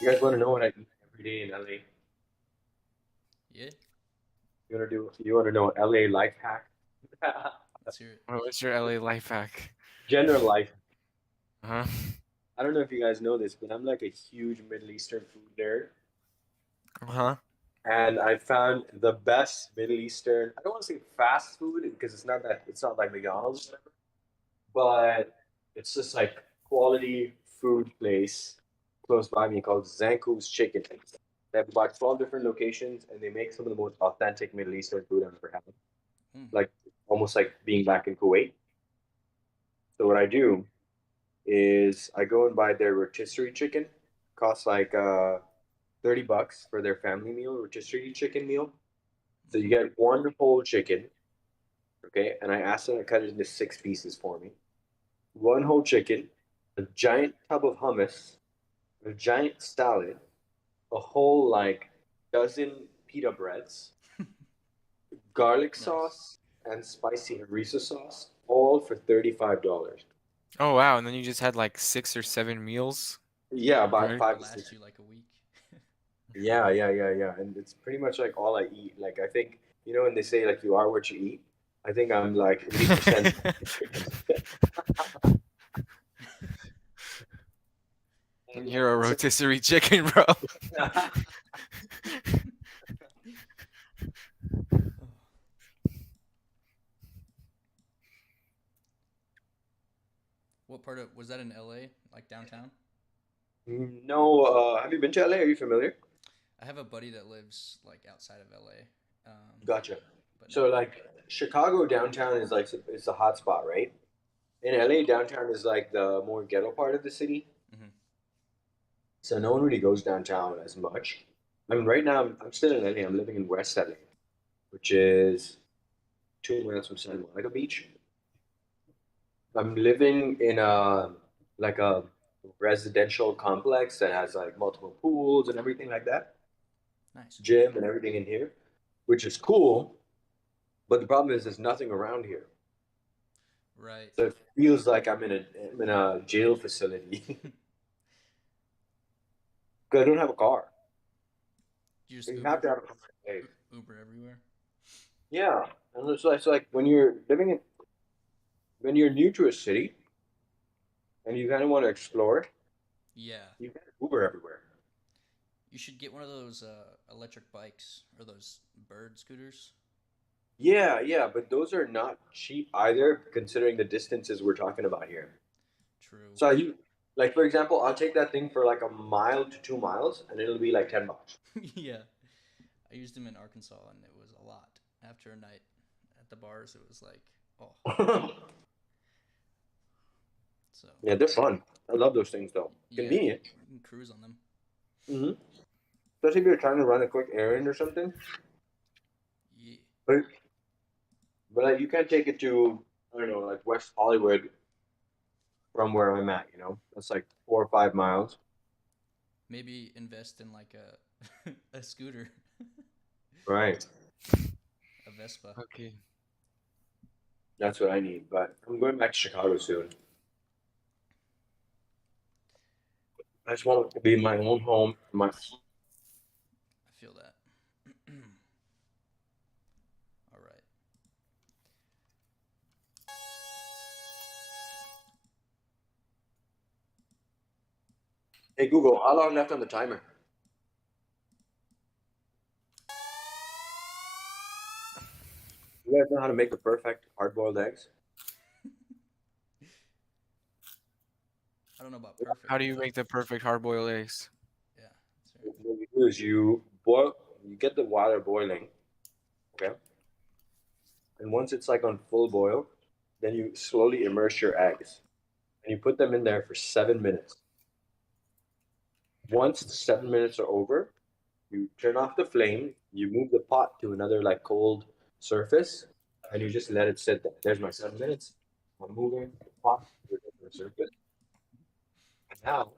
You guys want to know what I eat every day in LA? Yeah, You want to know LA life hack? let's hear it. Oh, what's your LA life hack? General life. Huh? I don't know if you guys know this, but I'm like a huge Middle Eastern food nerd. Huh? And I found the best Middle Eastern. I don't want to say fast food because it's not like McDonald's, but it's just like quality food place close by me called Zanku's Chicken. They have about 12 different locations, and they make some of the most authentic Middle Eastern food I've ever had. Mm. Like almost like being back in Kuwait. So what I do is I go and buy their rotisserie chicken. Costs like $30 for their family meal, rotisserie chicken meal. So you Mm-hmm. get one whole chicken, okay, and I asked them to cut it into six pieces for me. One whole chicken, a giant tub of hummus, a giant salad, a whole like dozen pita breads, garlic Nice. sauce, and spicy harissa sauce, all for $35. Oh wow, and then you just had like 6 or 7 meals. Yeah, about Right? five to Last six. you like a week. Yeah. And it's pretty much like all I eat. Like I think, when they say like you are what you eat, I think I'm like 80%. And You're a rotisserie chicken, bro. Oh. What part of was that in LA? Like downtown? No, have you been to LA? Are you familiar? I have a buddy that lives like outside of LA, Gotcha. but So never been. like Chicago downtown is like it's a hot spot, right? In LA downtown is like the more ghetto part of the city. Hmm. So no one really goes downtown as much. I mean, right now I'm still in LA. I'm living in West LA, which is 2 minutes from Santa Monica Beach. I'm living in a residential complex that has like multiple pools and everything like that, Nice. gym and everything in here, which is cool. But the problem is there's nothing around here, Right. so it feels like I'm in a jail facility because I don't have a car. You just You have Uber, to have a car. Hey. Uber everywhere. Yeah, and it's like when you're new to a city and you kind of want to explore, Yeah. you can Uber everywhere. You should get one of those electric bikes or those bird scooters. Yeah, but those are not cheap either, considering the distances we're talking about here. True. So like for example, I'll take that thing for like a mile to 2 miles, and it'll be like $10. Yeah. I used them in Arkansas and it was a lot. After a night at the bars, it was like, oh, so Yeah, they're fun. I love those things though. yeah, Convenient. you can cruise on them. hmm Especially if you're trying to run a quick errand or something. Yeah. But but like, you can't take it to, I don't know, like West Hollywood from where I'm at. That's like 4 or 5 miles. Maybe invest in like a a scooter, Right. a Vespa. Okay. That's what I need. But I'm going back to Chicago soon. I just want it to be in my own home. I feel that. All right. Hey Google, how long left on the timer? You guys know how to make the perfect hard-boiled eggs? I don't know about perfect, How do you but make the perfect hard-boiled eggs? yeah. That's right. What you do is you get the water boiling, okay? And once it's like on full boil, then you slowly immerse your eggs and you put them in there for 7 minutes. Once the 7 minutes are over, you turn off the flame, you move the pot to another like cold surface, and you just let it sit there. There's my 7 minutes. I'm moving the pot to a different surface. And now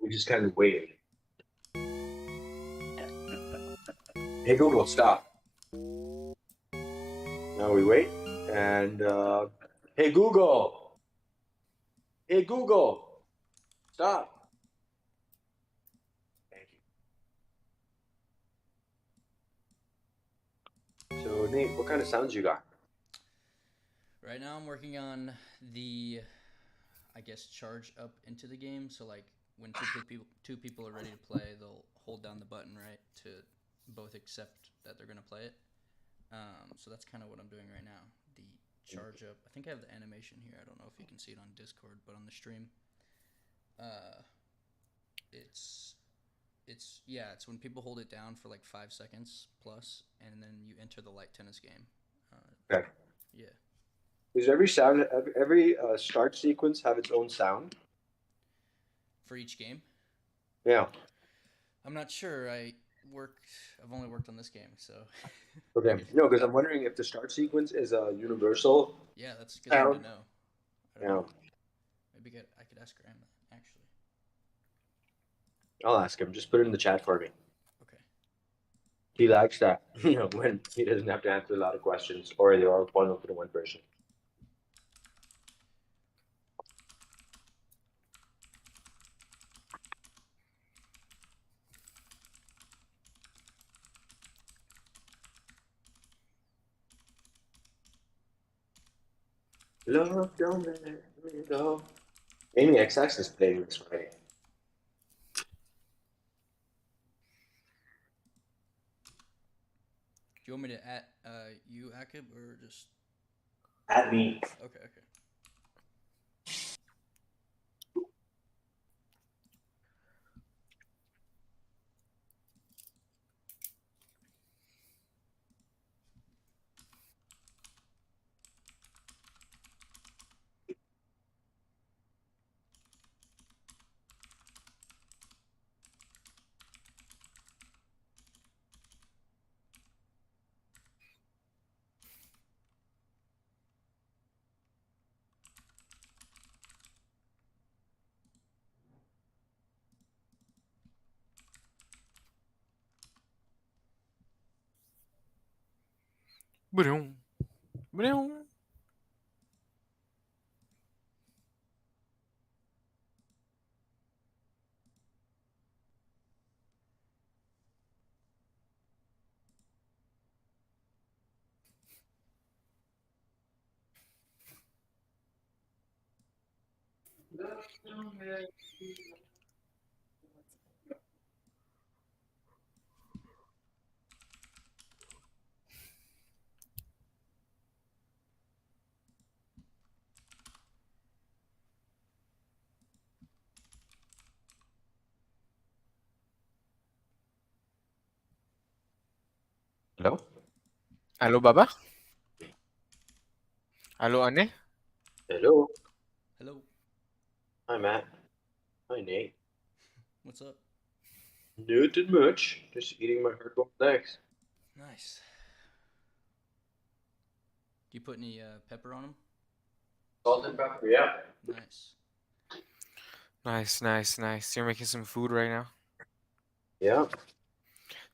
we just kind of wait. Hey Google, stop. Now we wait. And hey Google, hey Google, stop. So Nate, what kind of sounds you got? Right now, I'm working on the, I guess, charge up into the game. So like when two people are ready to play, they'll hold down the button right to both accept that they're gonna play it. So that's kind of what I'm doing right now. The charge up. I think I have the animation here. I don't know if you can see it on Discord, but on the stream, uh, it's it's when people hold it down for like 5 seconds plus, and then you enter the light tennis game. Okay. Yeah, Does every sound, every start sequence have its own sound? for each game. Yeah. I'm not sure. Worked. I've only worked on this game, so I Okay. guess. No, because I'm wondering if the start sequence is a universal Yeah, that's a good thing to sound. know. I don't Yeah. know. Maybe I could ask Graham that actually. I'll ask him. Just put it in the chat for me. Okay. He likes that, when he doesn't have to answer a lot of questions or they're all funneled to the one person. Love, don't let me go. Amy XX is playing this Friday. Do you want me to add you, Akib, or just At me. okay? Okay. Ba-dum, ba-dum. Hello? Hello, Baba? Hello, Ane? Hello. Hello. Hi, Matt. Hi, Nate. What's up? Nothing much. Just eating my hard-boiled eggs. Nice. Do you put any pepper on them? Salt and pepper, yeah. Nice. Nice, nice, nice. You're making some food right now? Yeah.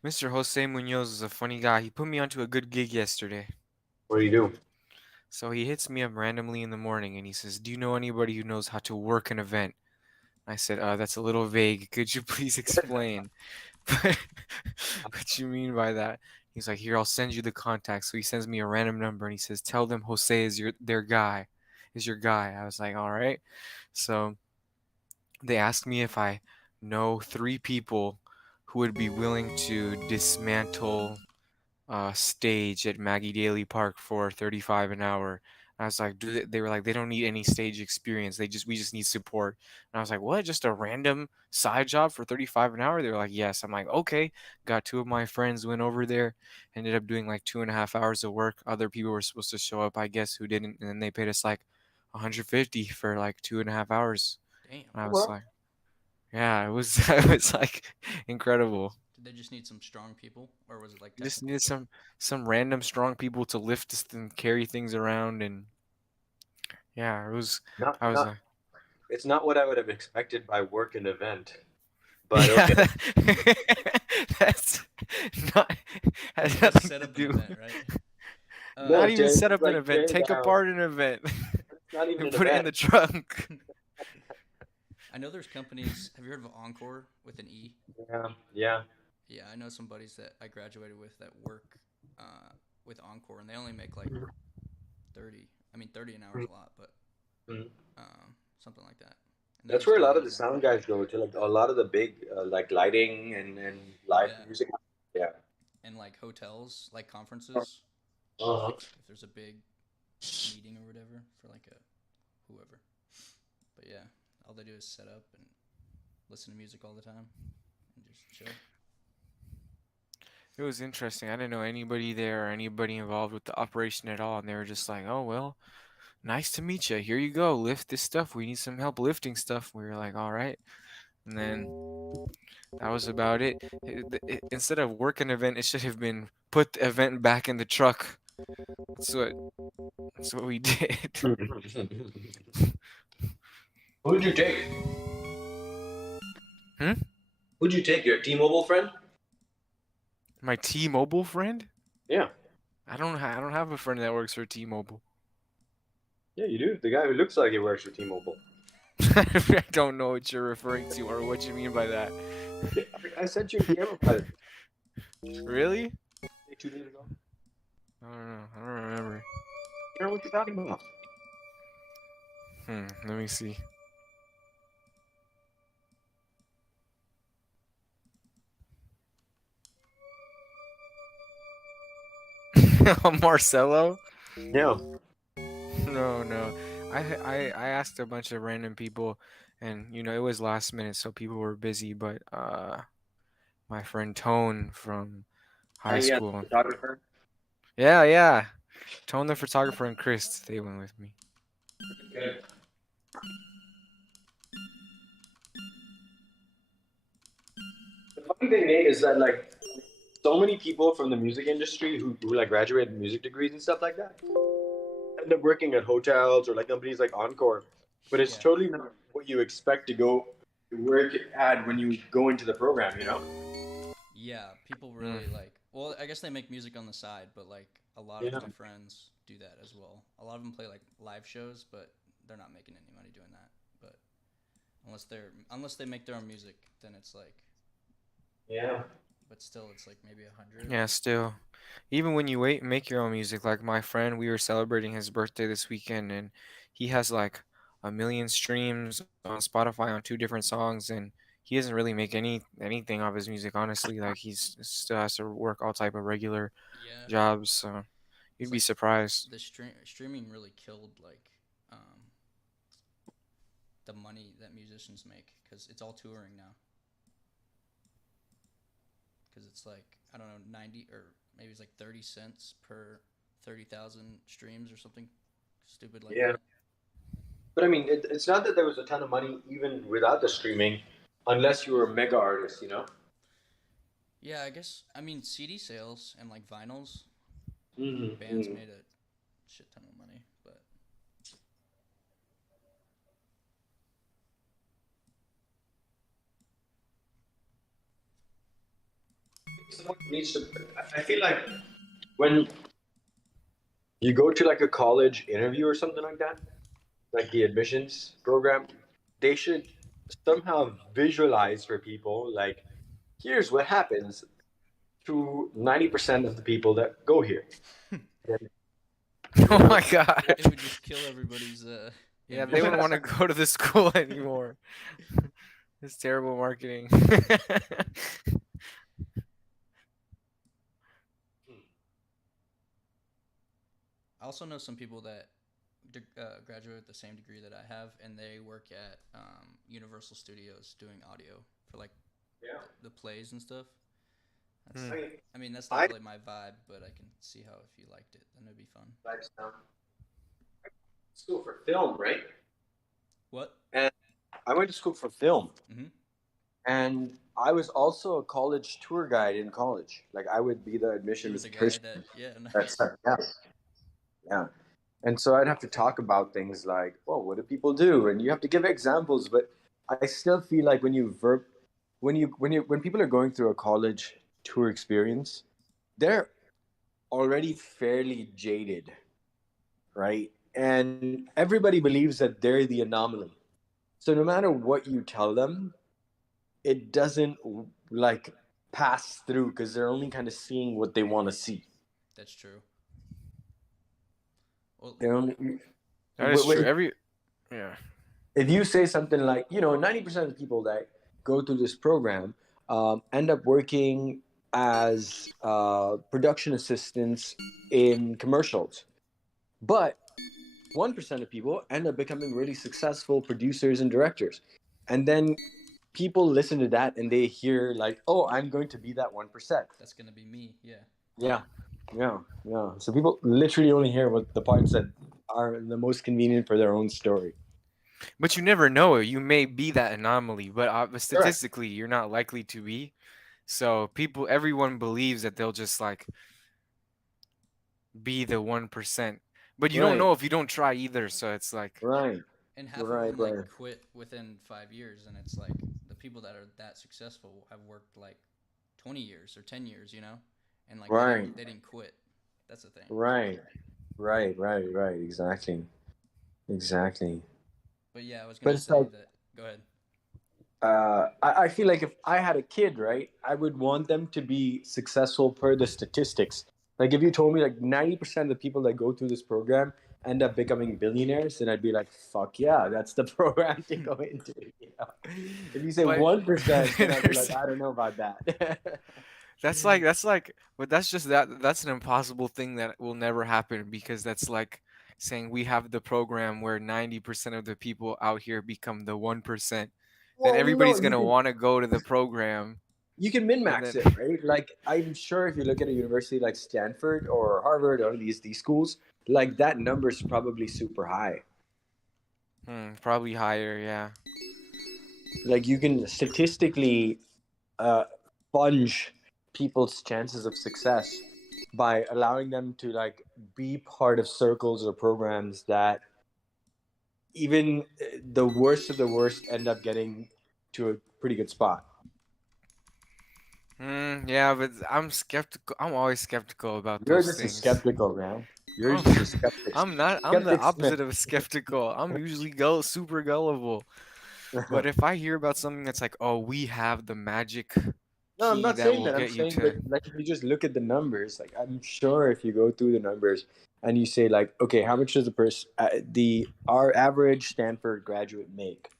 Mr. Jose Munoz is a funny guy. He put me onto a good gig yesterday. What do you do? So he hits me up randomly in the morning and he says, "Do you know anybody who knows how to work an event?" I said, "That's a little vague. Could you please explain what you mean by that?" He's like, "Here, I'll send you the contact." So he sends me a random number and he says, "Tell them Jose is your guy." I was like, "All right." So they asked me if I know 3 people who would be willing to dismantle stage at Maggie Daly Park for 35 an hour. I was like, they were like, they don't need any stage experience. We just need support. And I was like, what? Just a random side job for 35 an hour? They were like, yes. I'm like, okay. Got 2 of my friends, went over there, ended up doing like 2.5 hours of work. Other people were supposed to show up, I guess, who didn't. And then they paid us like 150 for like 2.5 hours. Damn. And I was Well, like, yeah, it was, it was like incredible. Did they just need some strong people, or was it like You just technical needed stuff? some random strong people to lift and carry things around, and yeah, it was. not, I was not, like, it's not what I would have expected by work and event, but yeah, okay. that's not You has just nothing set to up an do. event, right? No, Not even tear, set up an like event. tear Take down. apart an event It's not even and an put it in event. the trunk. I know there's companies. Have you heard of Encore with an E? Yeah, yeah. Yeah, I know some buddies that I graduated with that work uh, with Encore, and they only make like 30. I mean, 30 an hour is a lot, but Mhm. something like that. And they're That's just where a doing lot it of the as a sound guys go to, like a lot of the big like lighting and live yeah, music. Yeah. and like hotels, like conferences, Uh-huh. if there's a big meeting or whatever for like a whoever. But yeah, all they do is set up and listen to music all the time and just chill. It was interesting. I didn't know anybody there or anybody involved with the operation at all, and they were just like, "Oh well, nice to meet you. Here you go. Lift this stuff. We need some help lifting stuff." We were like, "All right," and then that was about it. Instead of work an event, it should have been put the event back in the truck. That's what that's what we did. Who'd you take? Hmm? Who'd you take? Your T-Mobile friend? My T-Mobile friend? Yeah. I don't have a friend that works for T-Mobile. Yeah, you do. The guy who looks like he works for T-Mobile. I don't know what you're referring to or what you mean by that. Yeah, I sent you a DM about it Really? 2 days ago. I don't know. I don't remember. You know what you're talking about? Let me see. Marcelo? Yeah. No, no. I asked a bunch of random people, and it was last minute, so people were busy. But my friend Tone from high Yeah, school, photographer. yeah, Tone the photographer and Chris, they went with me. Okay. The funny thing, Nate, is that like so many people from the music industry who like graduated music degrees and stuff like that end up working at hotels or like companies like Encore. But it's Yeah. totally not what you expect to go work at when you go into the program, you know? Yeah, people really like. Well, I guess they make music on the side, but like a lot of Yeah. my friends do that as well. A lot of them play like live shows, but they're not making any money doing that. But unless they make their own music, then it's like. Yeah. But still, it's like maybe 100. Yeah, still. Even when you make your own music, like my friend, we were celebrating his birthday this weekend, and he has like 1 million streams on Spotify on two different songs, and he doesn't really make anything of his music, honestly. Like he's still has to work all type of regular Yeah, jobs, so it's you'd be like surprised. the streaming really killed like um, the money that musicians make because it's all touring now. Because it's like I don't know 90 or maybe it's like 30 cents per 30,000 streams or something stupid like Yeah. that. But I mean, it's not that there was a ton of money even without the streaming, unless you were a mega artist, you know? Yeah, I guess I mean CD sales and like vinyls, bands Mm-hmm. made a shit ton of money, but Someone needs to. I feel like when you go to like a college interview or something like that, like the admissions program, they should somehow visualize for people like, here's what happens to 90% of the people that go here. Oh You know? my God. it would just kill everybody's Yeah, they wouldn't want to go to the school anymore. It's terrible marketing. I also know some people that graduate with the same degree that I have, and they work at Universal Studios doing audio for like Yeah. the plays and stuff. That's, Hmm. I mean, that's not I really my vibe, but I can see how if you liked it, then it'd be fun. like sound. School for film, right? What? And I went to school for film. Mm-hmm. And I was also a college tour guide in college. Like I would be the You were admissions the guy person. that, yeah, That's nice. yeah, yeah. And so I'd have to talk about things like, well, what do people do? And you have to give examples. But I still feel like when people are going through a college tour experience, they're already fairly jaded, right? And everybody believes that they're the anomaly. So no matter what you tell them, it doesn't like pass through because they're only kind of seeing what they want to see. That's true. Well, They're only, That is true. when, Yeah. if you say something like, 90% of the people that go through this program end up working as production assistants in commercials, but 1% of people end up becoming really successful producers and directors. And then people listen to that and they hear like, oh, I'm going to be that 1%. that's gonna be me. Yeah. Yeah. Yeah. Yeah. So people literally only hear what the parts that are the most convenient for their own story. But you never know. You may be that anomaly, but Correct. statistically, you're not likely to be. So everyone believes that they'll just like be the 1%. But you don't Right. know if you don't try either. So it's like, Right. And half of Right. them like Right. quit within 5 years, and it's like the people that are that successful have worked like 20 years or 10 years, and like Right. they didn't quit. That's the thing. Right. Right. Right. Right. Exactly. Exactly. But yeah, I was But gonna it's say like, that. Go ahead. I feel like if I had a kid, right, I would want them to be successful per the statistics. Like if you told me like 90% of the people that go through this program end up becoming billionaires, then I'd be like, fuck yeah, that's the program to go into. If you say but 1%, then I'd be there's like, I don't know about that. that's like, but that's just that's an impossible thing that will never happen because that's like saying we have the program where 90% of the people out here become the 1%. Then Well, no, everybody's gonna want to go to the program, you can min and max then it, right? Like I'm sure if you look at a university like Stanford or Harvard or these schools, like that number is probably super high. probably higher, yeah. Like you can statistically uh, sponge people's chances of success by allowing them to like be part of circles or programs that even the worst of the worst end up getting to a pretty good spot. Yeah, but I'm skeptical. I'm always skeptical about You're those just a things. skeptical, man. You're I'm, just a skeptic. I'm not. I'm the Skeptic Smith. opposite of a skeptical. I'm usually super gullible. But if I hear about something that's like, oh, we have the magic No, I'm key not that saying will that. I'm get you saying, but to. like, if you just look at the numbers, like, I'm sure if you go through the numbers and you say, like, okay, how much does our average Stanford graduate make?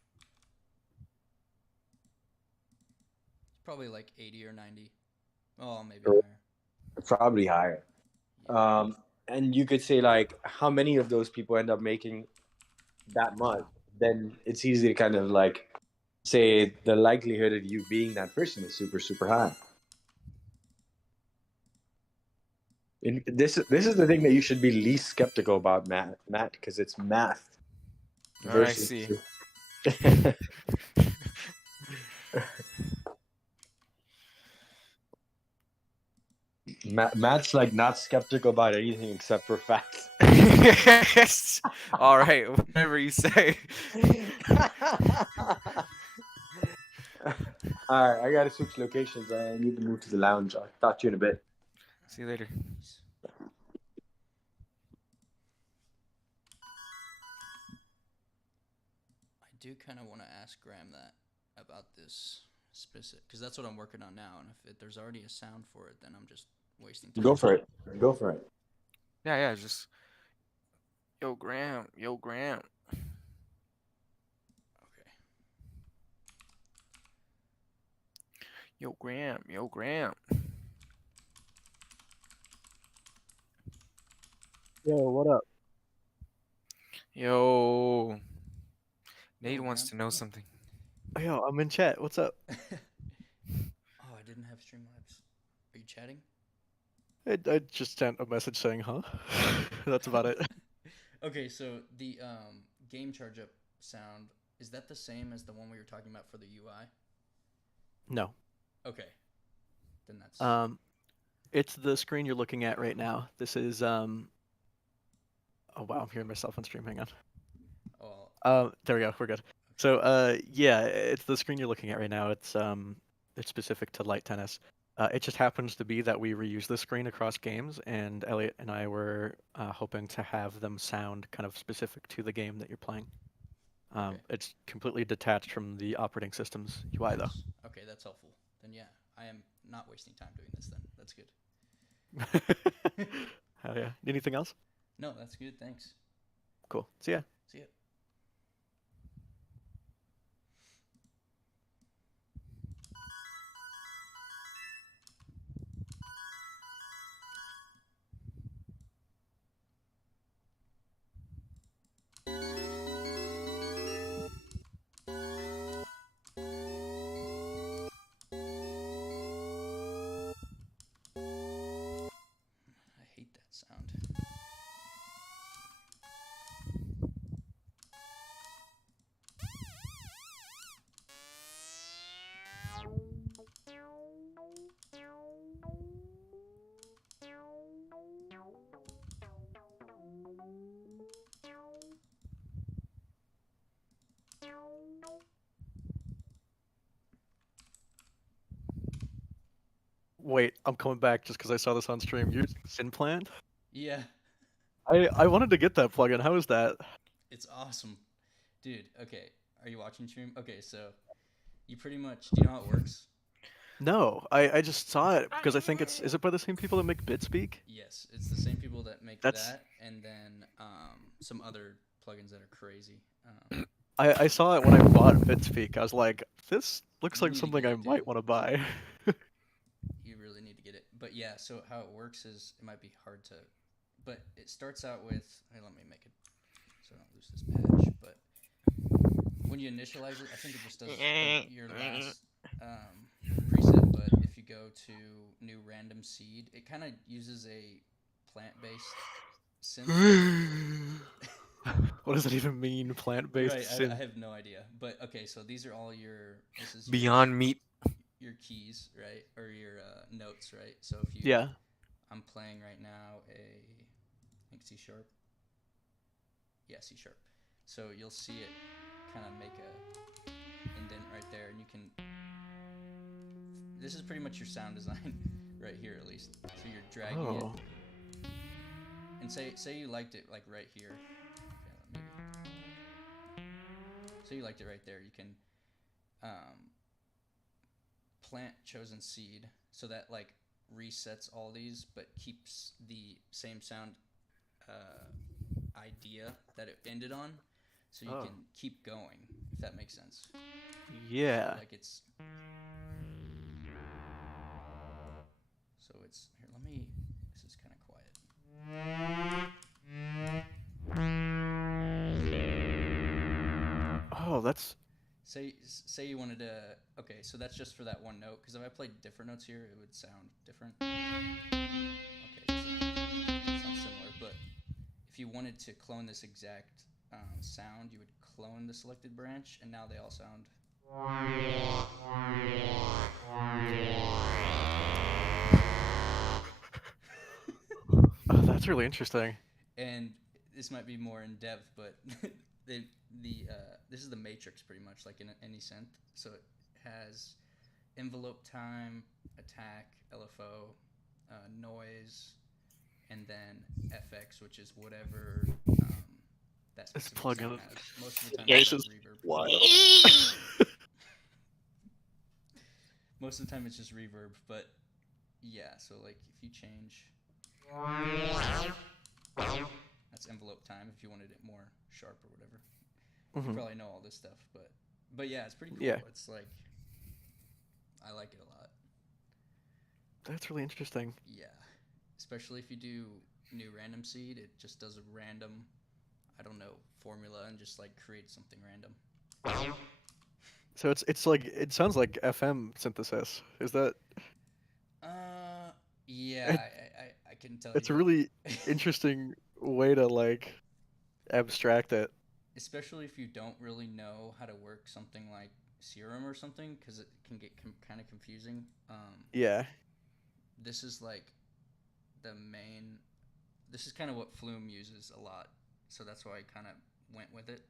It's probably like 80 or 90. Oh, maybe Or higher. probably higher. Yeah. And you could say, like, how many of those people end up making that much? Then it's easy to kind of like say the likelihood of you being that person is super, super high. And this is the thing that you should be least skeptical about, Matt, because it's math All right, I versus. see. Matt's like not skeptical about anything except for facts. All right, whatever you say. All right, I gotta switch locations. I need to move to the lounge. I'll talk to you in a bit. See you later. I do kind of want to ask Graham that about this specific, because that's what I'm working on now. And if there's already a sound for it, then I'm just wasting time. Go for it. Go for it. Yeah, just yo Graham, yo Graham. Okay. Yo Graham, yo Graham. Yo, what up? Yo. Nate Yo, wants Graham. to know something. Yo, I'm in chat. What's up? Oh, I didn't have Streamlabs. Are you chatting? I just sent a message saying, huh? That's about it. Okay, so the game charge up sound, is that the same as the one we were talking about for the UI? No. Okay. Then that's It's the screen you're looking at right now. This is Oh wow, I'm hearing myself on stream. Hang on. There we go. We're good. So yeah, it's the screen you're looking at right now. It's specific to light tennis. It just happens to be that we reuse this screen across games, and Elliot and I were hoping to have them sound kind of specific to the game that you're playing. Okay. It's completely detached from the operating system's UI, though. Okay, that's helpful. Then yeah, I am not wasting time doing this then. That's good. Hell yeah. Anything else? No, that's good. Thanks. Cool. See ya. See ya. I hate that sound. Wait, I'm coming back just because I saw this on stream. You're using Synplant? Yeah, I wanted to get that plugin. How is that? it's awesome, dude. Okay, are you watching stream? Okay, so you pretty much do you know how it works? No, I just saw it because I think is it by the same people that make BitSpeak? Yes, it's the same people that make That's- that, and then some other plugins that are crazy. I saw it when I bought BitSpeak. I was like, this looks You like need to something get I it, might dude. want to buy. You really need to get it. But yeah, so how it works is it might be hard to, but it starts out with. Hey, let me make it so I don't lose this patch. But when you initialize it, I think it just does your last preset. But if you go to new random seed, it kind of uses a plant-based synth. What does it even mean? Plant-based Right, synth? I have no idea. But okay, so these are all your. This is Beyond Meat. your keys, right, or your notes, right? So if you, Yeah. I'm playing right now I think C sharp. Yeah, C sharp. So you'll see it kind of make a indent right there, and you can. This is pretty much your sound design, right here at least. So you're dragging it, Oh. and say you liked it like right here. Okay, maybe. So you liked it right there. You can plant chosen seed, so that like resets all these, but keeps the same sound idea that it ended on, so you Oh. can keep going, if that makes sense. Yeah. Like it's. So it's here. Let me. This is kind of quiet. Oh, that's. Say you wanted to. Okay, so that's just for that one note. Because if I played different notes here, it would sound different. Okay, it sounds similar, but if you wanted to clone this exact sound, you would clone the selected branch, and now they all sound. Oh, that's really interesting. And this might be more in depth, but this is the matrix pretty much, like in any synth. So it has envelope time, attack, LFO, noise, and then FX, which is whatever that This specific plugin. sound has. Most of the time, Yeah, it it's has just reverb. Most of the time, it's just reverb. But yeah, so like if you change. That's envelope time if you wanted it more sharp or whatever. You Mhm. probably know all this stuff, but yeah, it's pretty cool. Yeah. It's like I like it a lot. That's really interesting. Yeah, especially if you do new random seed, it just does a random, I don't know, formula and just like creates something random. So it's like it sounds like FM synthesis. Is that? Yeah, I can tell It's a you. really interesting way to like abstract it. Especially if you don't really know how to work something like Serum or something, because it can get kind of confusing. Yeah. This is like the main. This is kind of what Flume uses a lot, so that's why I kind of went with it.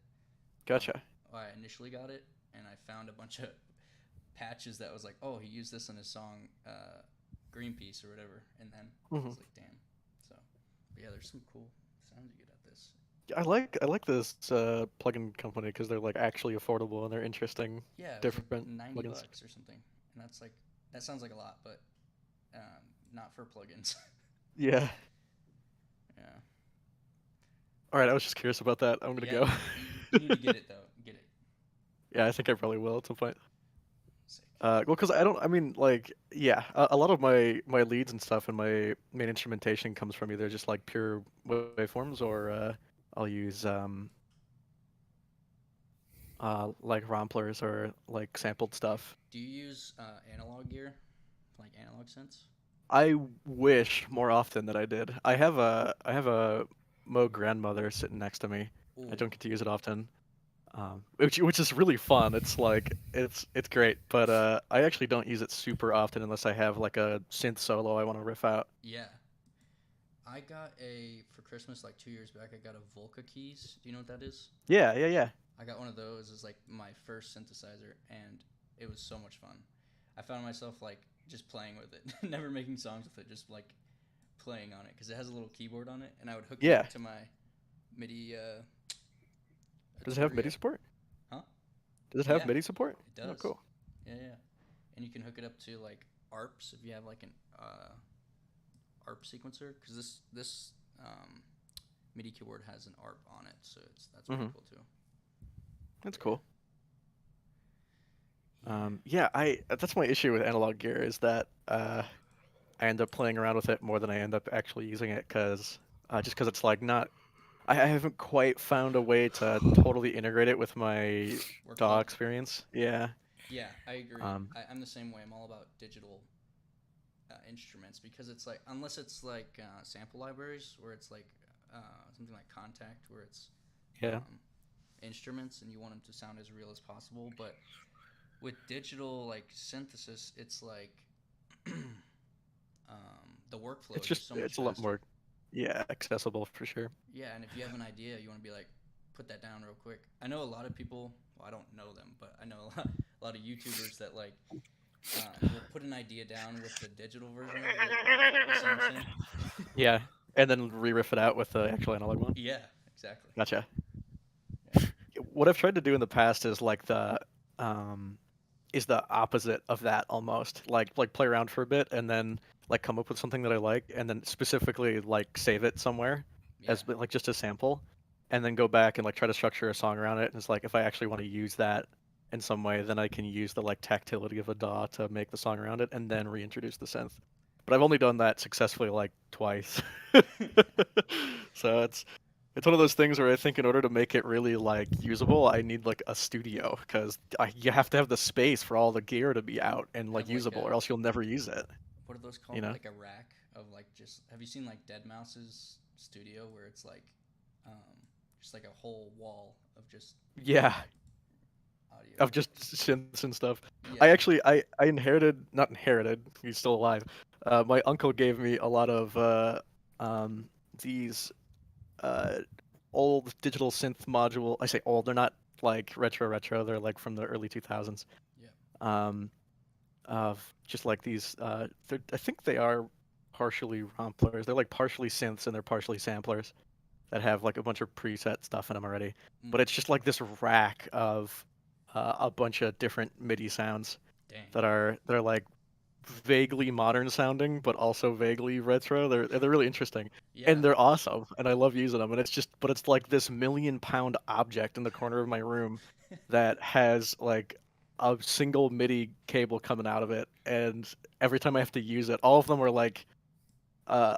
Gotcha. I initially got it, and I found a bunch of patches that was like, oh, he used this in his song Greenpeace or whatever, and then I was like, damn. So, but yeah, there's some cool sounds you get at this. I like this plugin company because they're like actually affordable and they're interesting. Yeah, it was Different like $90 plugins. or something, and that's like that sounds like a lot, but not for plugins. Yeah. Yeah. All right, I was just curious about that. I'm gonna Yeah, go. you need to get it though. Get it. Yeah, I think I probably will at some point. Sick. Well, because I don't. I mean, like, yeah, a lot of my leads and stuff and my main instrumentation comes from either just like pure waveforms or I'll use like Romplers or like sampled stuff. Do you use analog gear, like analog synths? I wish more often that I did. I have a Moog grandmother sitting next to me. I Ooh, don't get to use it often, which is really fun. It's like it's great, but I actually don't use it super often unless I have like a synth solo I want to riff out. yeah. I got for Christmas like 2 years back. I got a Volca keys. Do you know what that is? Yeah, yeah, yeah. I got one of those as like my first synthesizer, and it was so much fun. I found myself like just playing with it, never making songs with it, just like playing on it because it has a little keyboard on it, and I would hook it Yeah. up to my MIDI. Does it have Ateria. MIDI support? Huh? Does it have Yeah, MIDI support? it does. Oh, cool. Yeah, yeah. And you can hook it up to like ARPs if you have like an ARP sequencer, because this MIDI keyboard has an ARP on it, so that's pretty Mhm. cool too. That's Yeah. cool. Yeah, that's my issue with analog gear is that I end up playing around with it more than I end up actually using it because just because it's like not. I haven't quite found a way to totally integrate it with my DAW Workflow. experience. Yeah. Yeah, I agree. Um, I'm the same way. I'm all about digital instruments because it's like unless it's like sample libraries where it's like something like Contact where it's yeah. instruments and you want them to sound as real as possible. But with digital like synthesis, it's like the workflow It's is just just so much it's a lot faster. more, yeah, accessible for sure. Yeah, and if you have an idea, you want to be like, put that down real quick. I know a lot of people. Well, I don't know them, but I know a lot of YouTubers that like will put an idea down with the digital version of the same thing. Yeah, and then re-riff it out with the actual analog one. Yeah, exactly. Gotcha. Yeah. What I've tried to do in the past is like the opposite of that almost. Like play around for a bit and then like come up with something that I like and then specifically like save it somewhere Yeah. as like just a sample and then go back and like try to structure a song around it. And it's like if I actually want to use that in some way, then I can use the like tactility of a DAW to make the song around it and then reintroduce the synth. But I've only done that successfully like twice. So it's one of those things where I think in order to make it really like usable, I need like a studio because you have to have the space for all the gear to be out and like Have like usable, or a else you'll never use it. what are those called? You know? Like a rack of like just. Have you seen like Dead Mouse's studio where it's like, um, just like a whole wall of just Yeah, audio. of just synths and stuff. Yeah. I inherited, not inherited, he's still alive. My uncle gave me a lot of these old digital synth module. I say old, they're not like retro, they're like from the early 2000s. Yeah. Of just like these, I think they are partially romplers. They're like partially synths and they're partially samplers that have like a bunch of preset stuff in them already. But it's just like this rack of a bunch of different MIDI sounds Dang. they're like vaguely modern sounding, but also vaguely retro. They're really interesting, Yeah. and they're awesome, and I love using them. And it's like this £1,000,000 object in the corner of my room that has like a single MIDI cable coming out of it, and every time I have to use it, all of them are like uh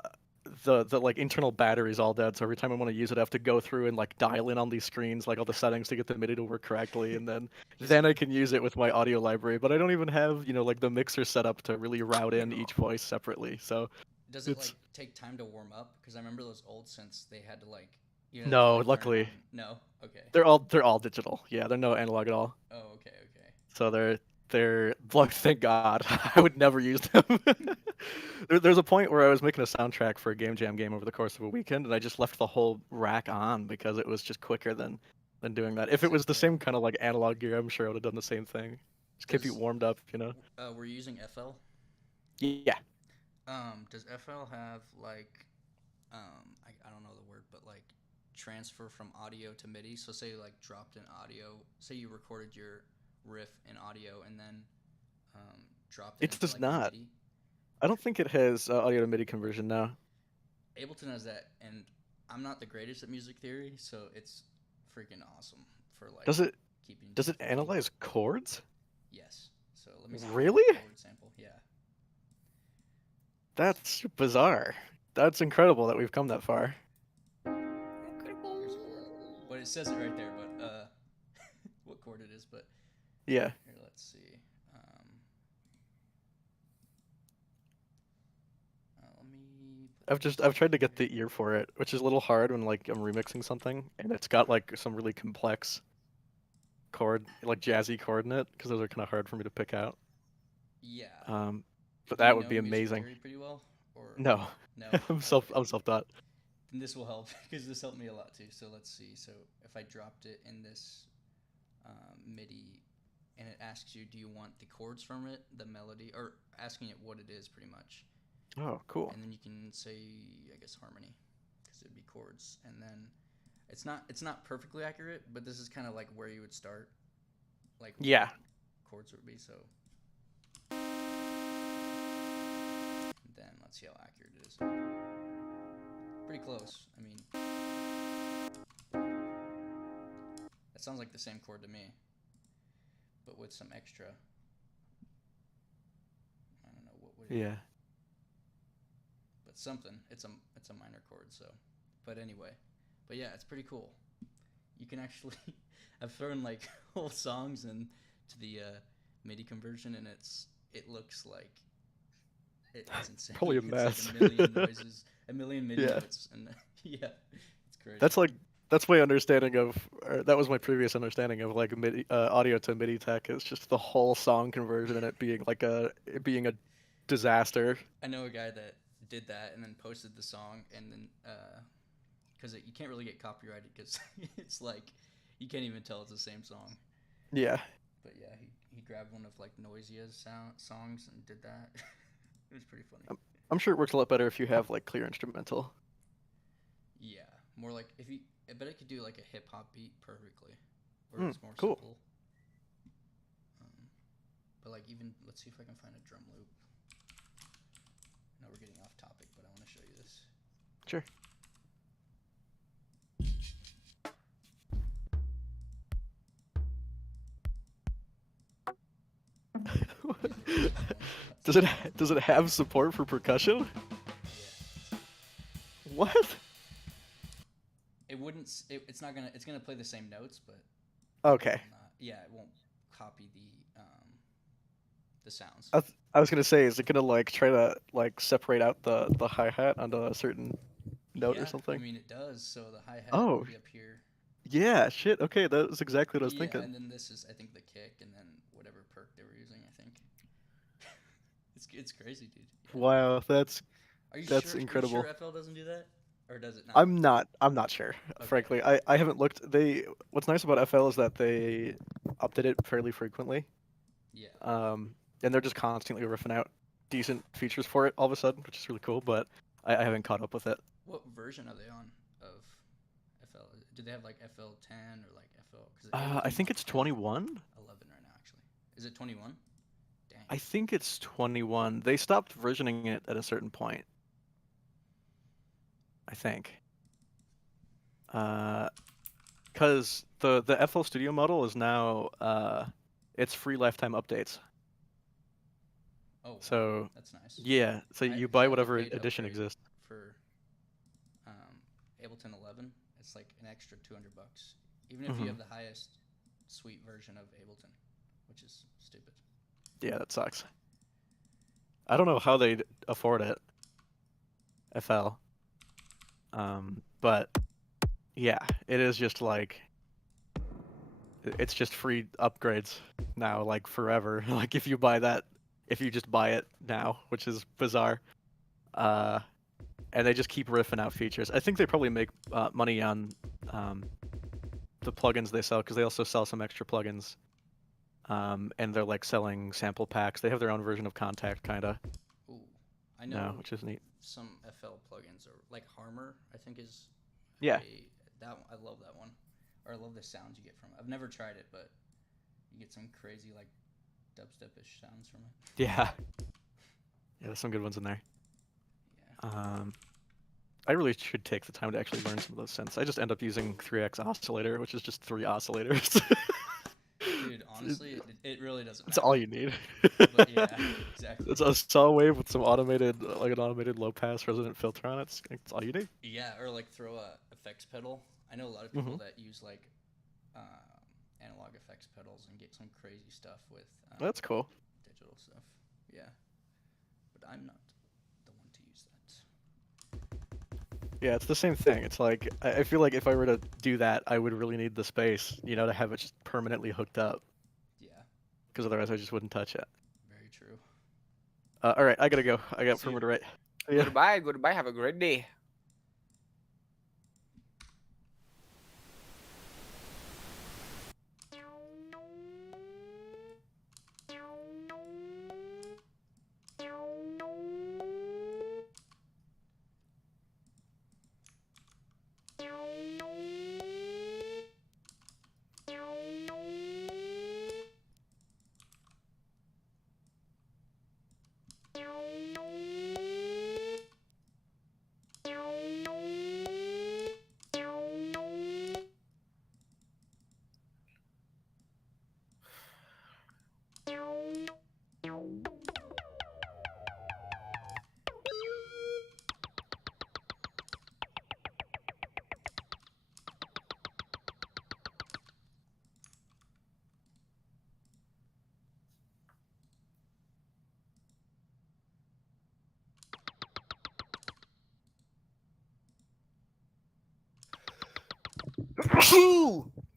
the like internal battery's all dead, so every time I want to use it I have to go through and like dial in on these screens like all the settings to get the MIDI to work correctly, and then I can use it with my audio library, but I don't even have like the mixer set up to really route in each voice separately. So Does it it's like take time to warm up? Because I remember those old synths, they had to like you No, to, like, luckily. turn on. No. Okay. they're all digital. Yeah, they're no analog at all. Oh, okay, okay. So they're like, thank God. I would never use them. There's a point where I was making a soundtrack for a Game Jam game over the course of a weekend, and I just left the whole rack on because it was just quicker than doing that. If it was the same kind of like analog gear, I'm sure I would have done the same thing. Just keep you Does- warmed up, you know. We're using FL. Yeah. Does FL have like, I don't know the word, but like transfer from audio to MIDI? So say you like dropped an audio, say you recorded your riff in audio and then dropped it It into does like not. MIDI. I don't think it has audio to MIDI conversion now. Ableton has that, and I'm not the greatest at music theory, so it's freaking awesome for like Does it keeping. does it track of analyze chords? Yes. So let me see. Really? Chord sample. Yeah. That's bizarre. That's incredible that we've come that far. Here's a chord. But it says it right there. But what chord it is? But Yeah. here, let's see. Let me. I've tried to get the ear for it, which is a little hard when like I'm remixing something and it's got like some really complex chord, like jazzy chord in it, because those are kind of hard for me to pick out. Yeah. But Do that you would be know music amazing. theory pretty well, or No, no? I'm Okay. self-taught. Then this will help because this helped me a lot too. So let's see. So if I dropped it in this MIDI, and it asks you, do you want the chords from it, the melody, or asking it what it is, pretty much. Oh, cool. And then you can say, I guess, harmony, because it'd be chords. And then it's not perfectly accurate, but this is kind of like where you would start, like Yeah. chords would be. So then let's see how accurate it is. Pretty close. I mean, that sounds like the same chord to me, but with some extra. I don't know what would. Yeah. But something. It's a minor chord. So, but anyway, but yeah, it's pretty cool. You can actually. I've thrown like whole songs into the MIDI conversion, and it looks like it's insane. Probably a It's mess. like a million noises, a million MIDI Yeah. notes, and yeah, it's crazy. That's my understanding of, or that was my previous understanding of like MIDI, audio to MIDI tech. It's just the whole song conversion and it being a disaster. I know a guy that did that and then posted the song, and then because you can't really get copyrighted because it's like you can't even tell it's the same song. Yeah. But yeah, he grabbed one of like Noisia's songs and did that. It was pretty funny. I'm sure it works a lot better if you have like clear instrumental. Yeah, more like if you. I bet it could do like a hip hop beat perfectly, or it's more cool. simple. But like even let's see if I can find a drum loop. I know we're getting off topic, but I want to show you this. Sure. Does it have support for percussion? Yeah. What? It wouldn't. It's not gonna. It's gonna play the same notes, but Okay. yeah, it won't copy the sounds. I was gonna say, is it gonna like try to like separate out the hi hat onto a certain note Yeah, or something? I mean, it does. So the hi hat Oh. will be up here. Yeah. Shit. Okay, that was exactly what I was Yeah, thinking. and then this is I think the kick, and then whatever perk they were using. I think. It's crazy, dude. Yeah. Wow, that's Sure, incredible. Are you sure FL doesn't do that, or does it not? I'm not sure. Okay. Frankly, I haven't looked. What's nice about FL is that they update it fairly frequently. Yeah. And they're just constantly riffing out decent features for it all of a sudden, which is really cool. But I haven't caught up with it. What version are they on of FL? Do they have like FL10 or like FL? I think it's 21. 11 right now, actually. Is it 21? Dang. I think it's 21. They stopped versioning it at a certain point. I think. Because the FL Studio model is now it's free lifetime updates. Oh, So that's nice. yeah, so you buy whatever edition exists. For Ableton 11, it's like an extra $200, even if you have the highest suite version of Ableton, which is stupid. Yeah, that sucks. I don't know how they afford it. FL. But yeah, it is just like it's just free upgrades now, like forever. Like if you just buy it now, which is bizarre. And they just keep riffing out features. I think they probably make money on the plugins they sell, because they also sell some extra plugins. And they're like selling sample packs. They have their own version of Contact, kinda. Ooh, I know. No, which is neat. Some FL plugins, or like Harmor, I think is. Yeah. That one, I love that one, or I love the sounds you get from it. I've never tried it, but you get some crazy like dubstep-ish sounds from it. Yeah. Yeah, there's some good ones in there. Yeah. I really should take the time to actually learn some of those synths. I just end up using 3x oscillator, which is just 3 oscillators. Dude, honestly, it really doesn't That's matter. all you need. But yeah, exactly. It's a saw wave with some automated, like an automated low pass resonant filter on it. It's all you need. Yeah, or like throw a effects pedal. I know a lot of people that use like analog effects pedals and get some crazy stuff with That's cool. digital stuff. Yeah, but I'm not the one to use that. Yeah, it's the same thing. It's like I feel like if I were to do that, I would really need the space, you know, to have it just permanently hooked up. Yeah, Because otherwise, I just wouldn't touch it. very true. All right, I gotta go. I got See you. firmware to write. Yeah. Goodbye. Goodbye. Have a great day.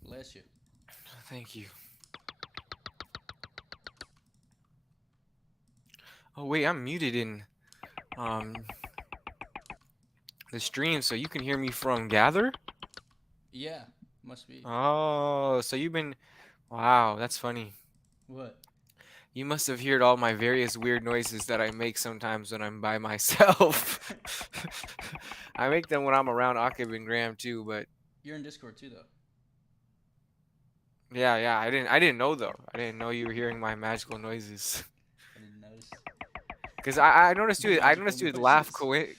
Bless you. Thank you. Oh wait, I'm muted in the stream, so you can hear me from Gather. Yeah, must be. Oh, so you've been. Wow, that's funny. What? You must have heard all my various weird noises that I make sometimes when I'm by myself. I make them when I'm around Akib and Graham too, but You're in Discord too, though. yeah, I didn't know though. I didn't know you were hearing my magical noises. I didn't notice. Cause I noticed you. I noticed Magical you'd laugh. noises.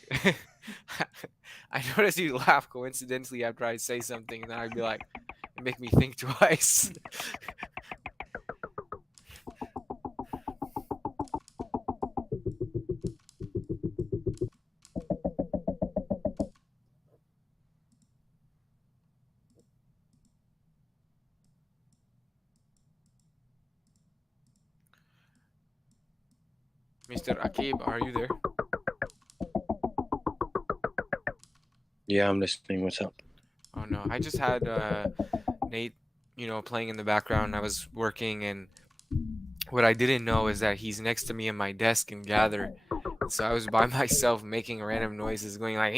I noticed you'd laugh coincidentally after I'd say something, and then I'd be like, it make me think twice. Mr. Akib, are you there? Yeah, I'm listening. What's up? Oh no, I just had Nate, playing in the background. I was working, and what I didn't know is that he's next to me in my desk and Gather. And so I was by myself making random noises, going like,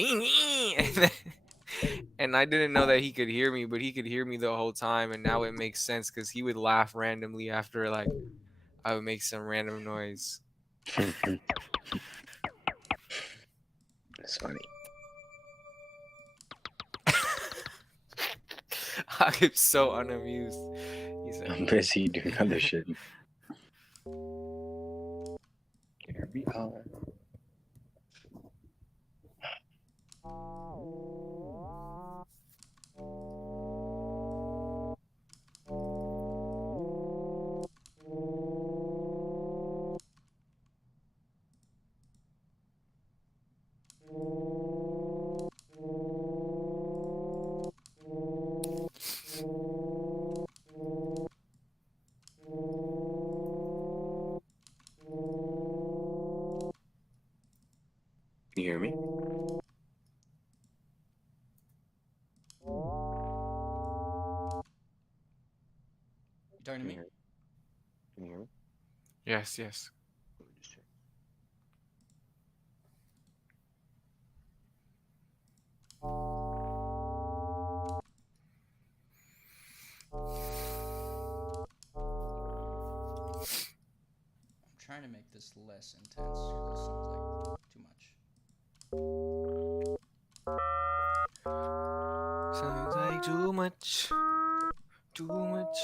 and I didn't know that he could hear me, but he could hear me the whole time. And now it makes sense because he would laugh randomly after like I would make some random noise. That's funny. I'm so unamused. He's like, I'm busy doing other shit. Here we are. Can you hear me? You talking to me? Can you hear me? yes, yes. Let me just check. I'm trying to make this less intense because this sounds like too much. Sounds like too much. Too much.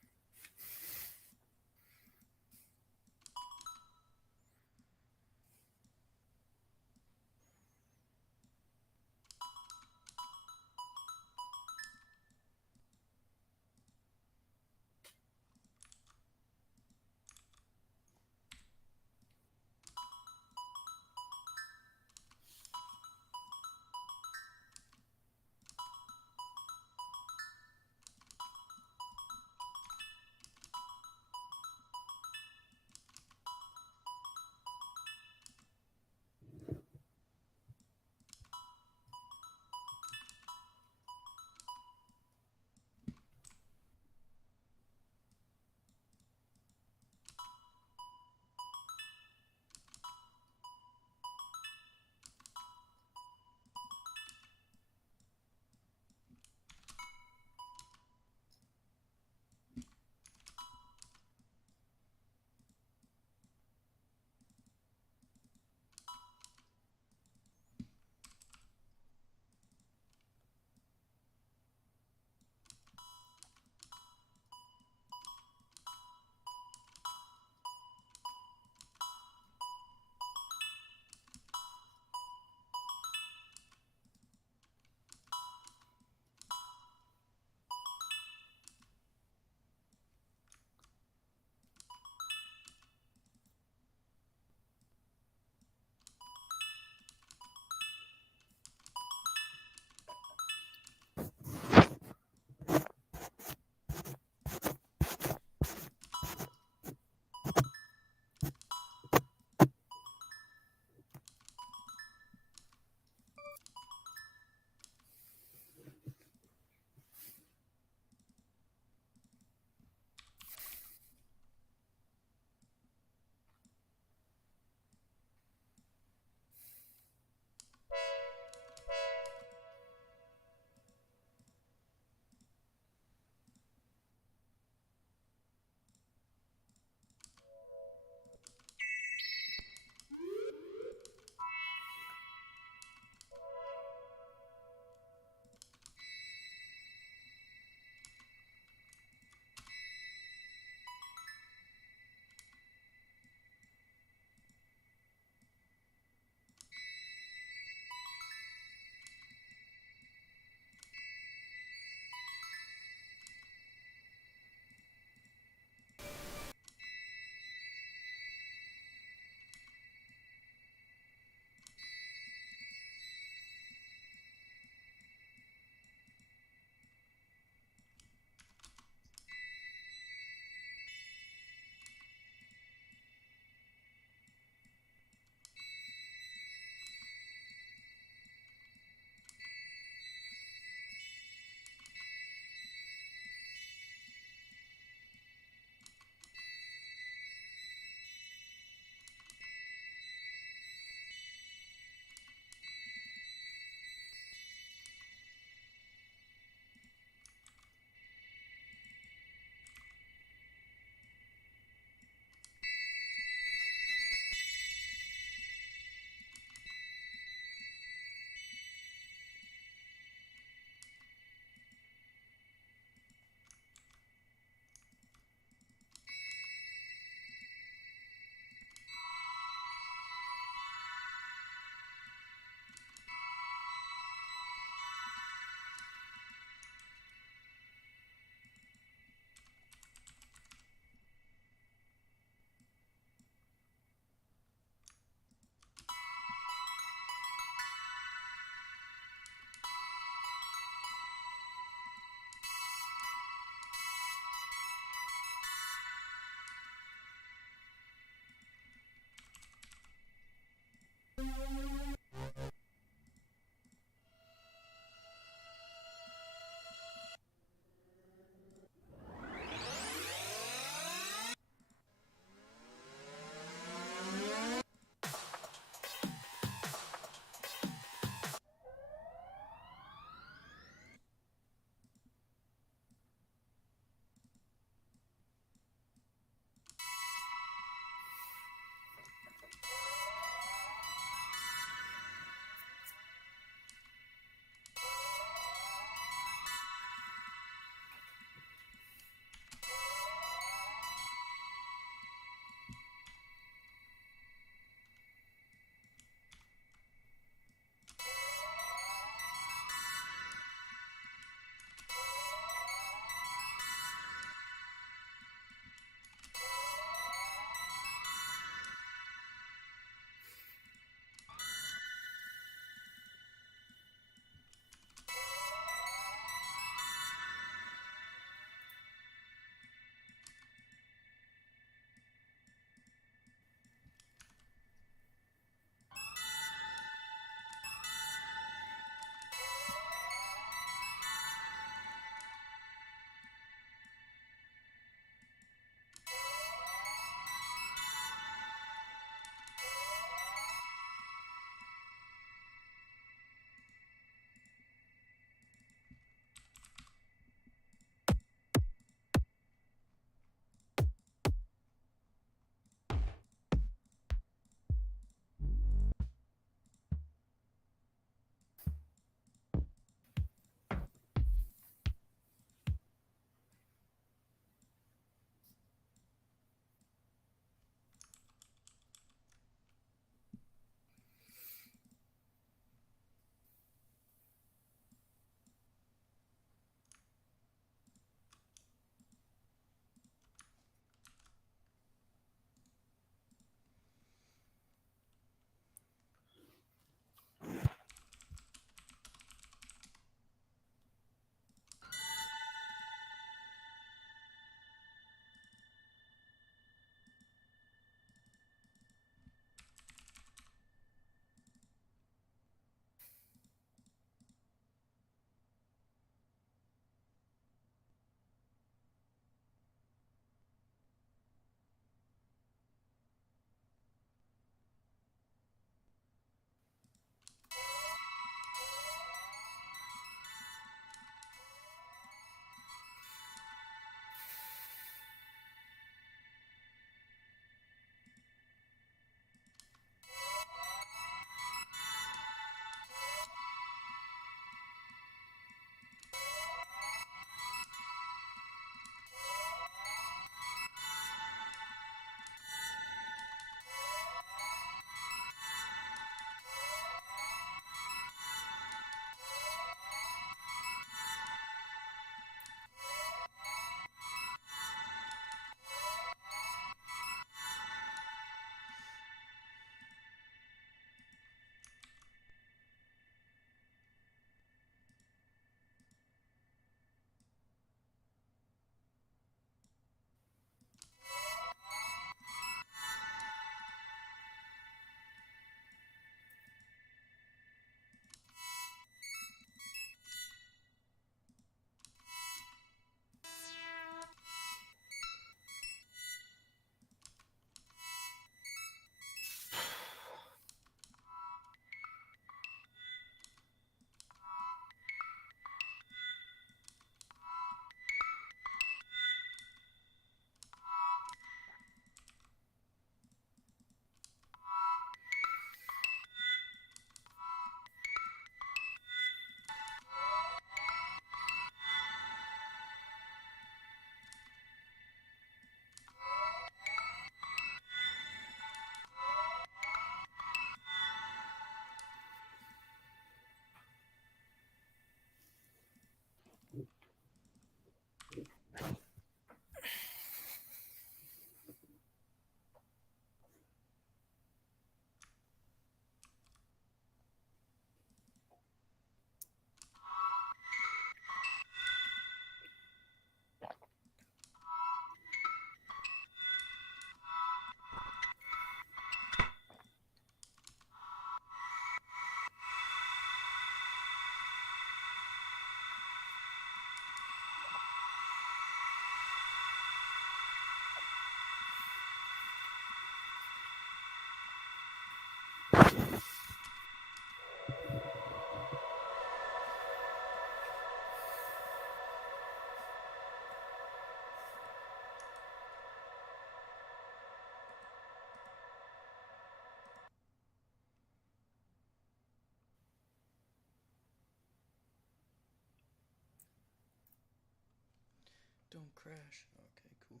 don't crash. Okay, cool.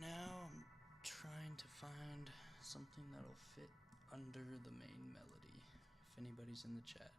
Now I'm trying to find something that'll fit under the main melody, if anybody's in the chat.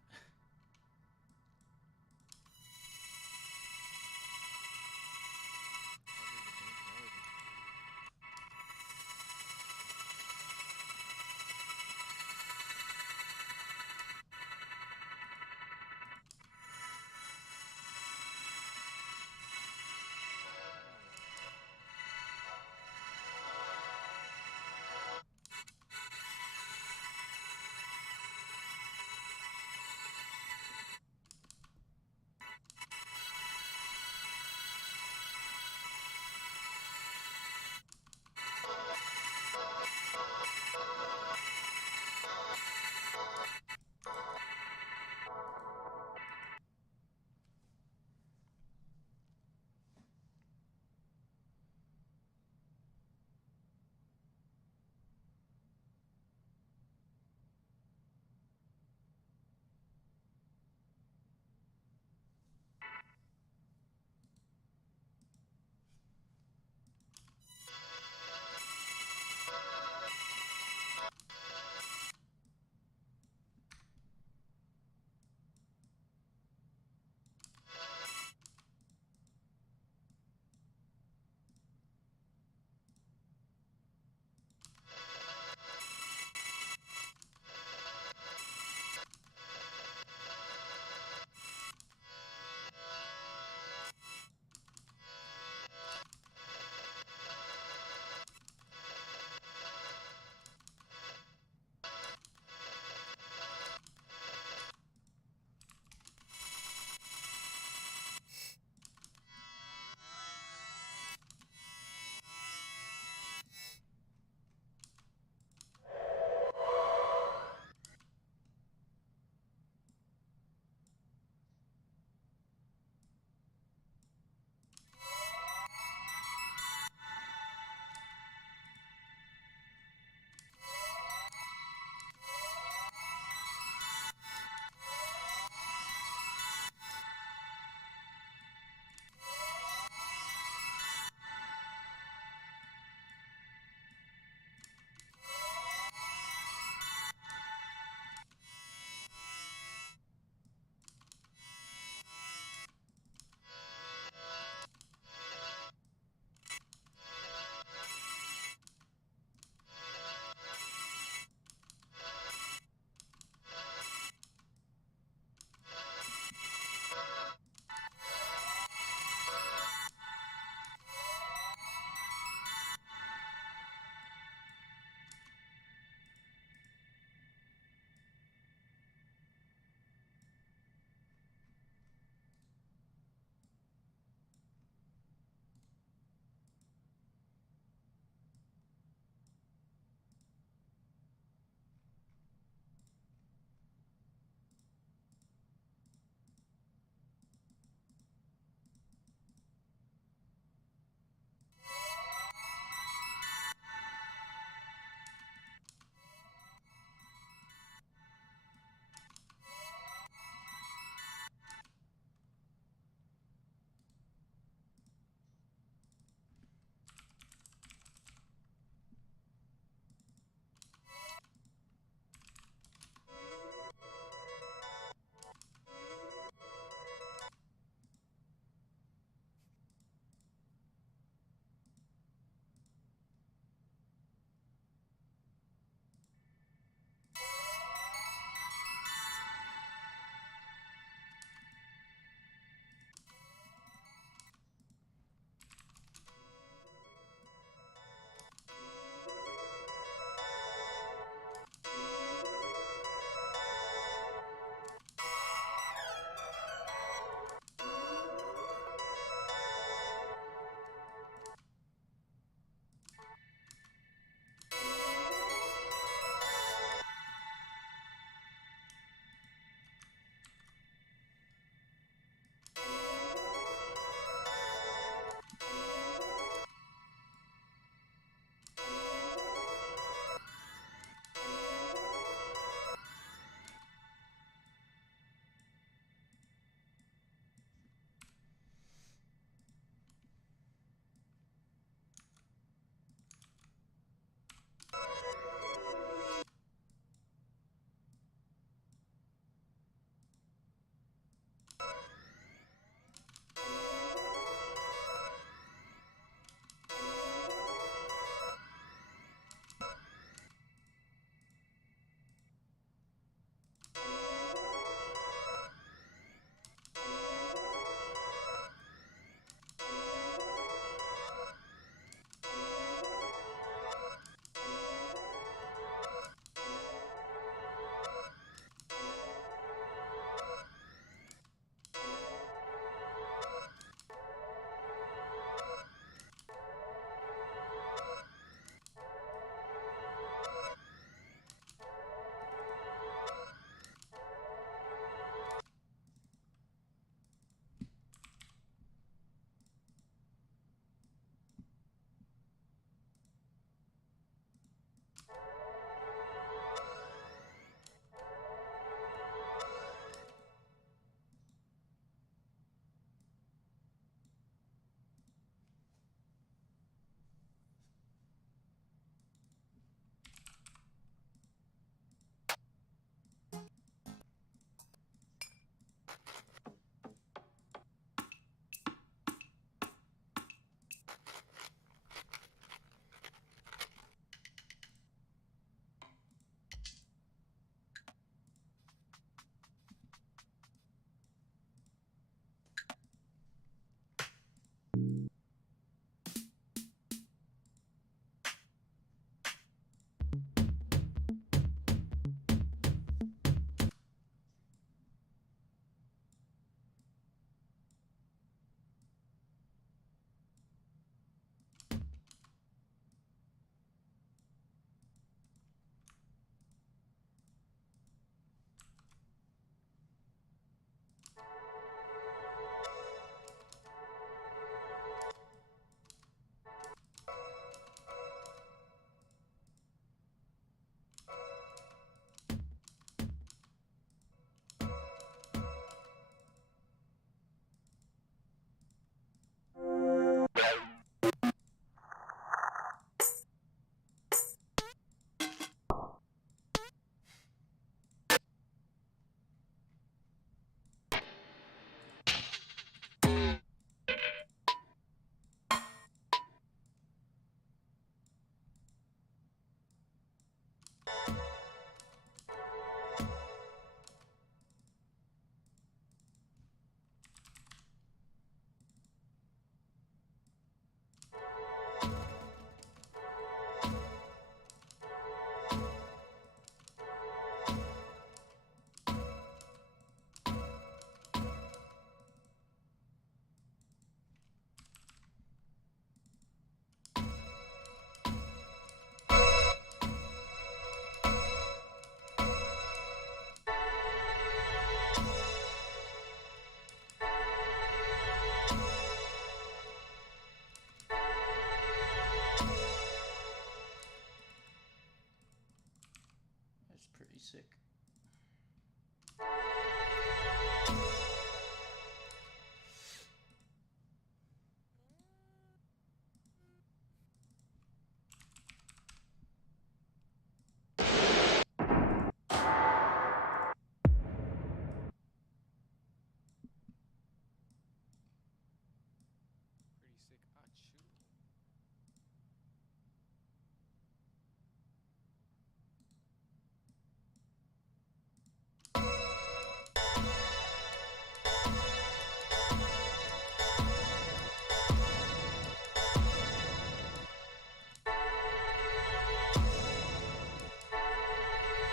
sick. Pretty sick.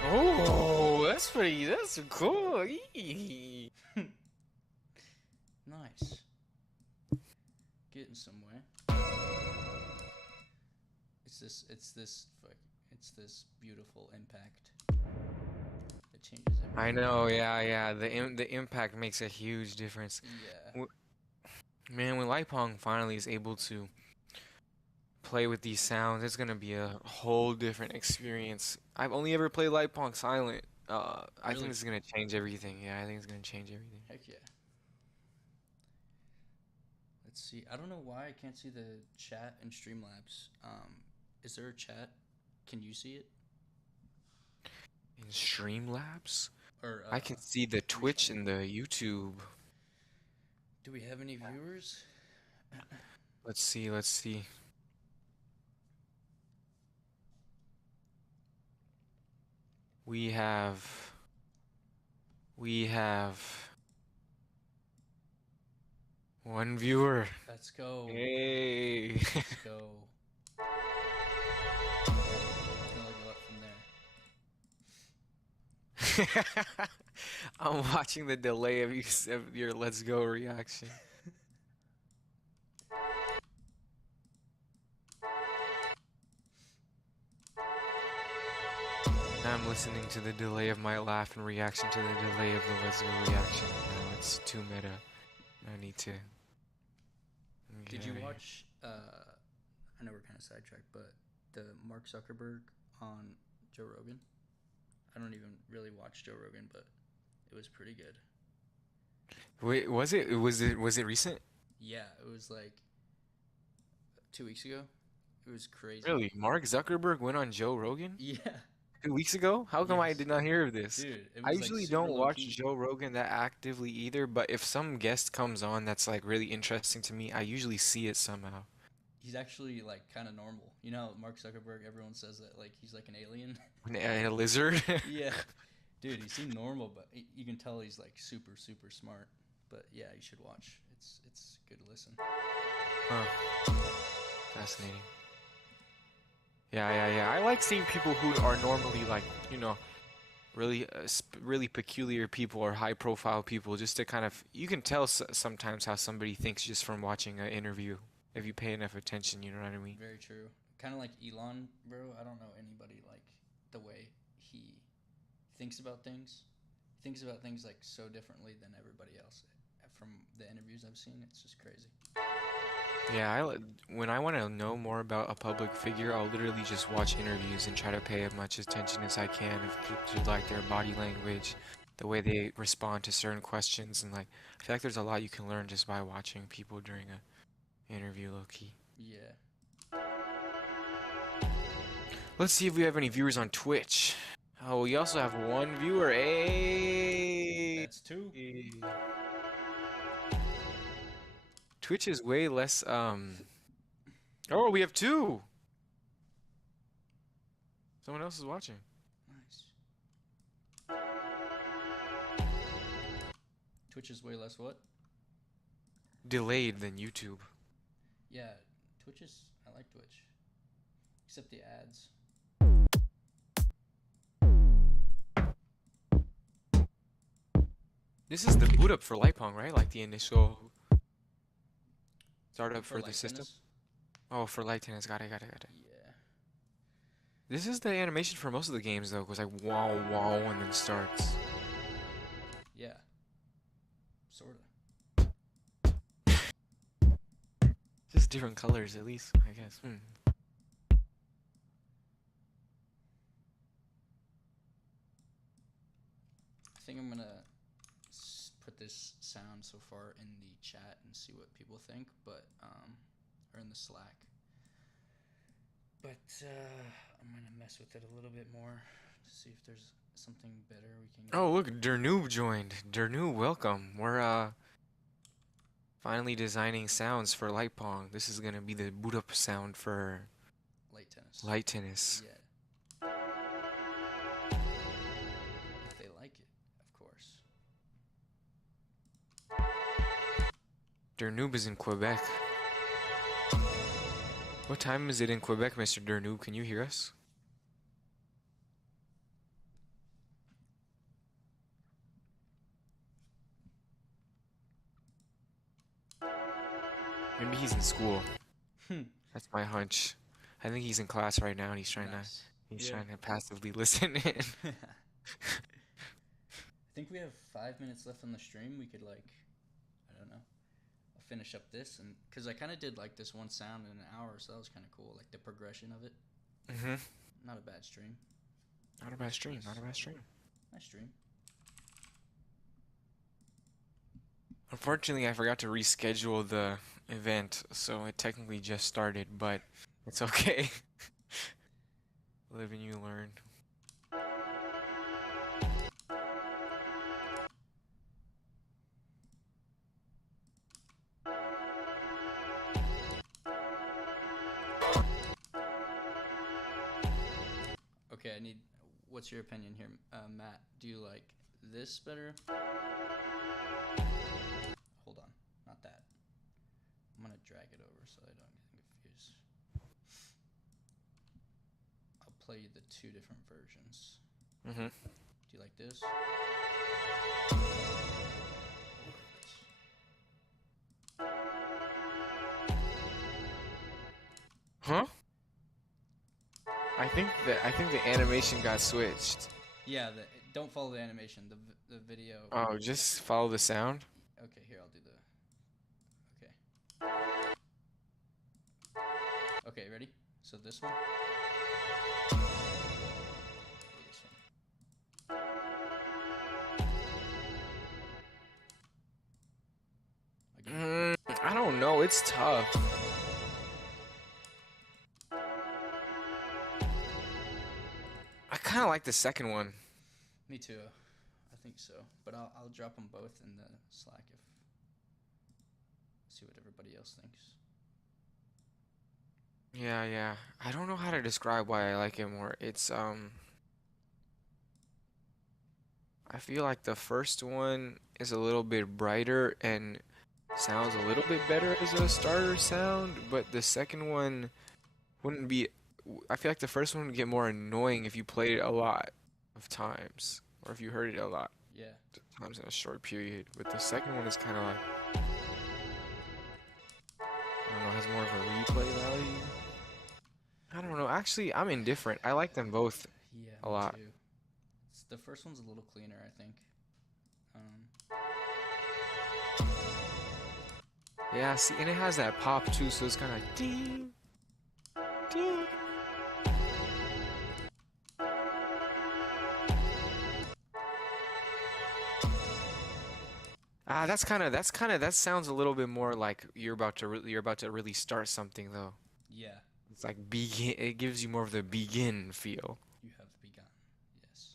Achoo. Oh, that's cool. Eee. Nice. Getting somewhere. It's this beautiful impact. It changes everything. I know, yeah. The impact makes a huge difference. Yeah. Man, when Lighpong finally is able to play with these sounds, it's gonna be a whole different experience. I've only ever played Lighpong silent. I Really? think this is gonna change everything. Yeah, I think it's gonna change everything. Heck yeah. Let's see. I don't know why I can't see the chat in Streamlabs. Is there a chat? Can you see it? In Streamlabs, Or I can see the Twitch and the YouTube. do we have any viewers? Let's see. We have one viewer. Let's go. Hey. Let's go. Can only go up from there. I'm watching the delay of your "Let's Go" reaction. I'm listening to the delay of my laugh and reaction to the delay of the "Let's Go" reaction. Now it's too meta. I need to. Did you watch? I know we're kind of sidetracked, but the Mark Zuckerberg on Joe Rogan. I don't even really watch Joe Rogan, but it was pretty good. Wait, was it recent? Yeah, it was like 2 weeks ago. It was crazy. Really? Mark Zuckerberg went on Joe Rogan Yeah, 2 weeks ago? How come I Yes. did not hear of this? dude. It was I like usually super don't watch low-key. Joe Rogan that actively either, but if some guest comes on that's like really interesting to me, I usually see it somehow. He's actually like kind of normal. You know, Mark Zuckerberg. Everyone says that like he's like an alien. And a lizard? Yeah, dude. He seemed normal, but you can tell he's like super smart. But yeah, you should watch. It's good to listen. Huh. Fascinating. Yeah. I like seeing people who are normally like, really really peculiar people or high profile people, just to kind of, you can tell sometimes how somebody thinks just from watching an interview if you pay enough attention, you know what I mean? Very true. Kind of like Elon, bro. I don't know anybody like the way he thinks about things. He thinks about things like so differently than everybody else. From the interviews I've seen, it's just crazy. Yeah, when I want to know more about a public figure, I'll literally just watch interviews and try to pay as much attention as I can to like their body language, the way they respond to certain questions, and like I feel like there's a lot you can learn just by watching people during a interview, low key. Yeah. Let's see if we have any viewers on Twitch. Oh, we also have one viewer. Hey. That's two. Twitch is way less Oh, we have two. Someone else is watching. Nice. Twitch is way less what? Delayed than YouTube. Yeah, Twitch is. I like Twitch, except the ads. This is the boot up for Lighpong, right? Like the initial startup for the Light system. Tennis? Oh, for Light Tennis. Got it. Yeah. This is the animation for most of the games, though. It goes like wow, wow, and then starts. Yeah. Sorta. Just different colors, at least, I guess. think I'm gonna put this sound so far in the chat and see what people think, but or in the Slack. But I'm gonna mess with it a little bit more to see if there's something better we can get. Oh, look, Dernoob joined. Dernoob, welcome. We're finally designing sounds for light pong. This is gonna be the boot up sound for Light tennis. light tennis. Yeah. If they like it, of course. Dernoob is in Quebec. What time is it in Quebec, Mr. Dernoob? Can you hear us? Maybe he's in school. That's my hunch. I think he's in class right now and he's trying Nice. to passively listen in. I think we have 5 minutes left on the stream. We could like, I don't know, I'll finish up this and because I kind of did like this one sound in an hour, so that was kind of cool. Like the progression of it. Mm-hmm. Not a bad stream. Not a bad stream. Not a bad stream. Nice stream. Unfortunately, I forgot to reschedule the event, so it technically just started, but it's okay. Live and you learn. Okay, I need. What's your opinion here, Matt? Do you like this better? Hold on, not that. I'm gonna drag it over so I don't get confused. I'll play you the two different versions. Mm-hmm. Do you like this? Or this? Huh? I think the animation got switched. Yeah, don't follow the animation. The video. Oh, just follow the sound. Okay, here I'll do the. Okay. Okay, ready? So this one. Or this one. Again. I don't know. It's tough. I kind of like the second one. Me too. I think so. But I'll drop them both in the Slack if. See what everybody else thinks. Yeah. I don't know how to describe why I like it more. It's I feel like the first one is a little bit brighter and sounds a little bit better as a starter sound, but the second one wouldn't be. I feel like the first one would get more annoying if you played it a lot of times, or if you heard it a lot Yeah. of times in a short period. But the second one is kind of like, I don't know, has more of a replay value. I don't know. Actually, I'm indifferent. I like them both. Yeah. A me lot. Too. The first one's a little cleaner, I think. Yeah, see, and it has that pop too, so it's kind of like ding, ding. That sounds a little bit more like you're about to really start something though. Yeah. It's like begin. It gives you more of the begin feel. You have begun. Yes.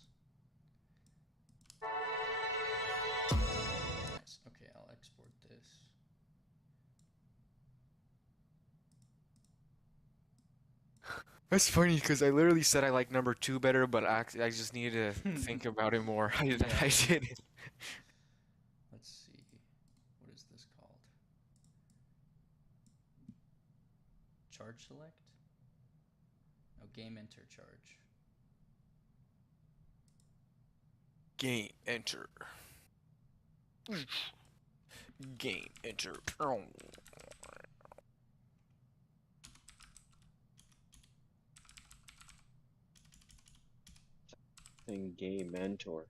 Nice. Okay, I'll export this. That's funny because I literally said I like number 2 better, but I just needed to think about it more. I didn't. Let's see. What is this called? Charge select? No, game enter charge. Game enter. Game enter. Game mentor.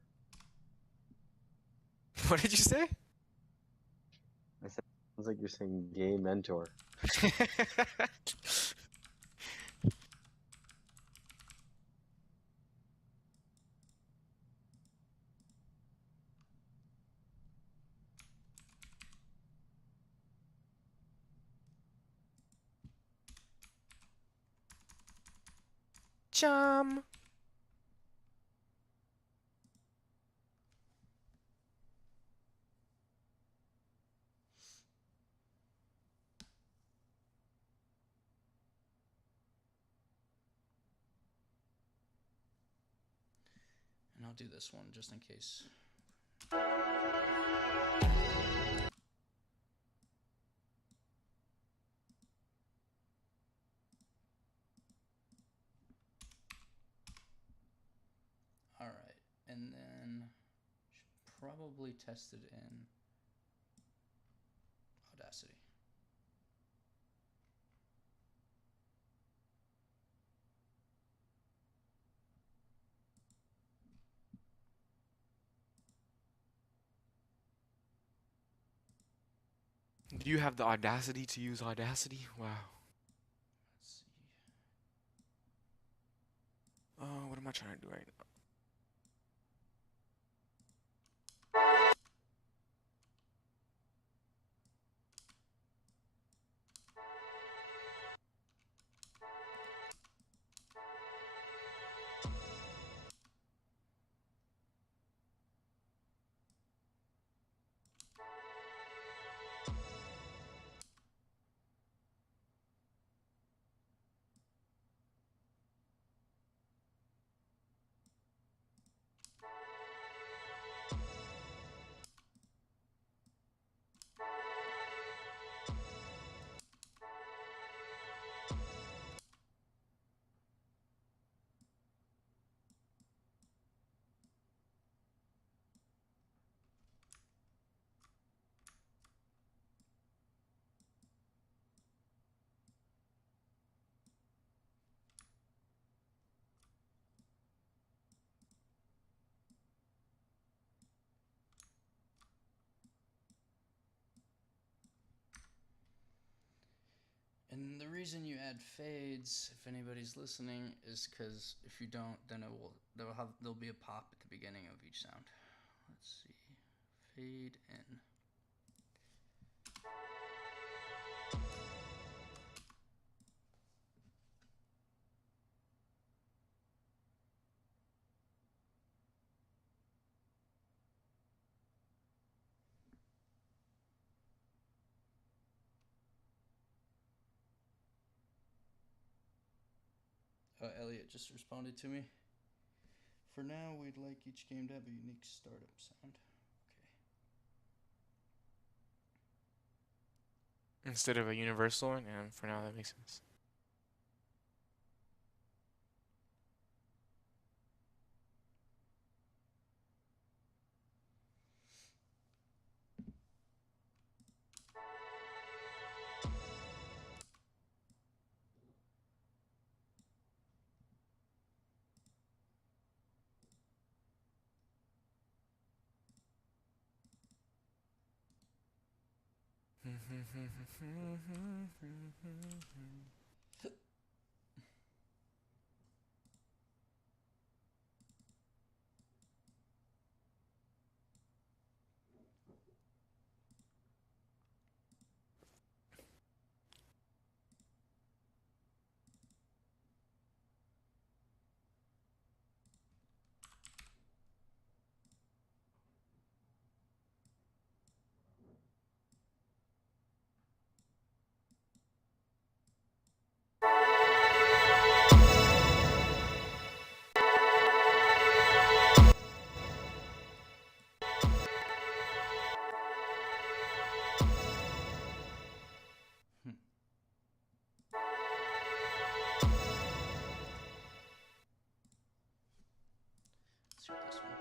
What did you say? I said, sounds like you're saying gay mentor. Chum. And I'll do this one just in case. All right, and then should probably test it in Audacity. Do you have the audacity to use Audacity? Wow. Let's see. Oh, what am I trying to do right now? And the reason you add fades, if anybody's listening, is because if you don't, then there'll be a pop at the beginning of each sound. Let's see, fade in. Elliot just responded to me. For now, we'd like each game to have a unique startup sound. Okay. Instead of a universal one, and for now that makes sense. Let's hear this one.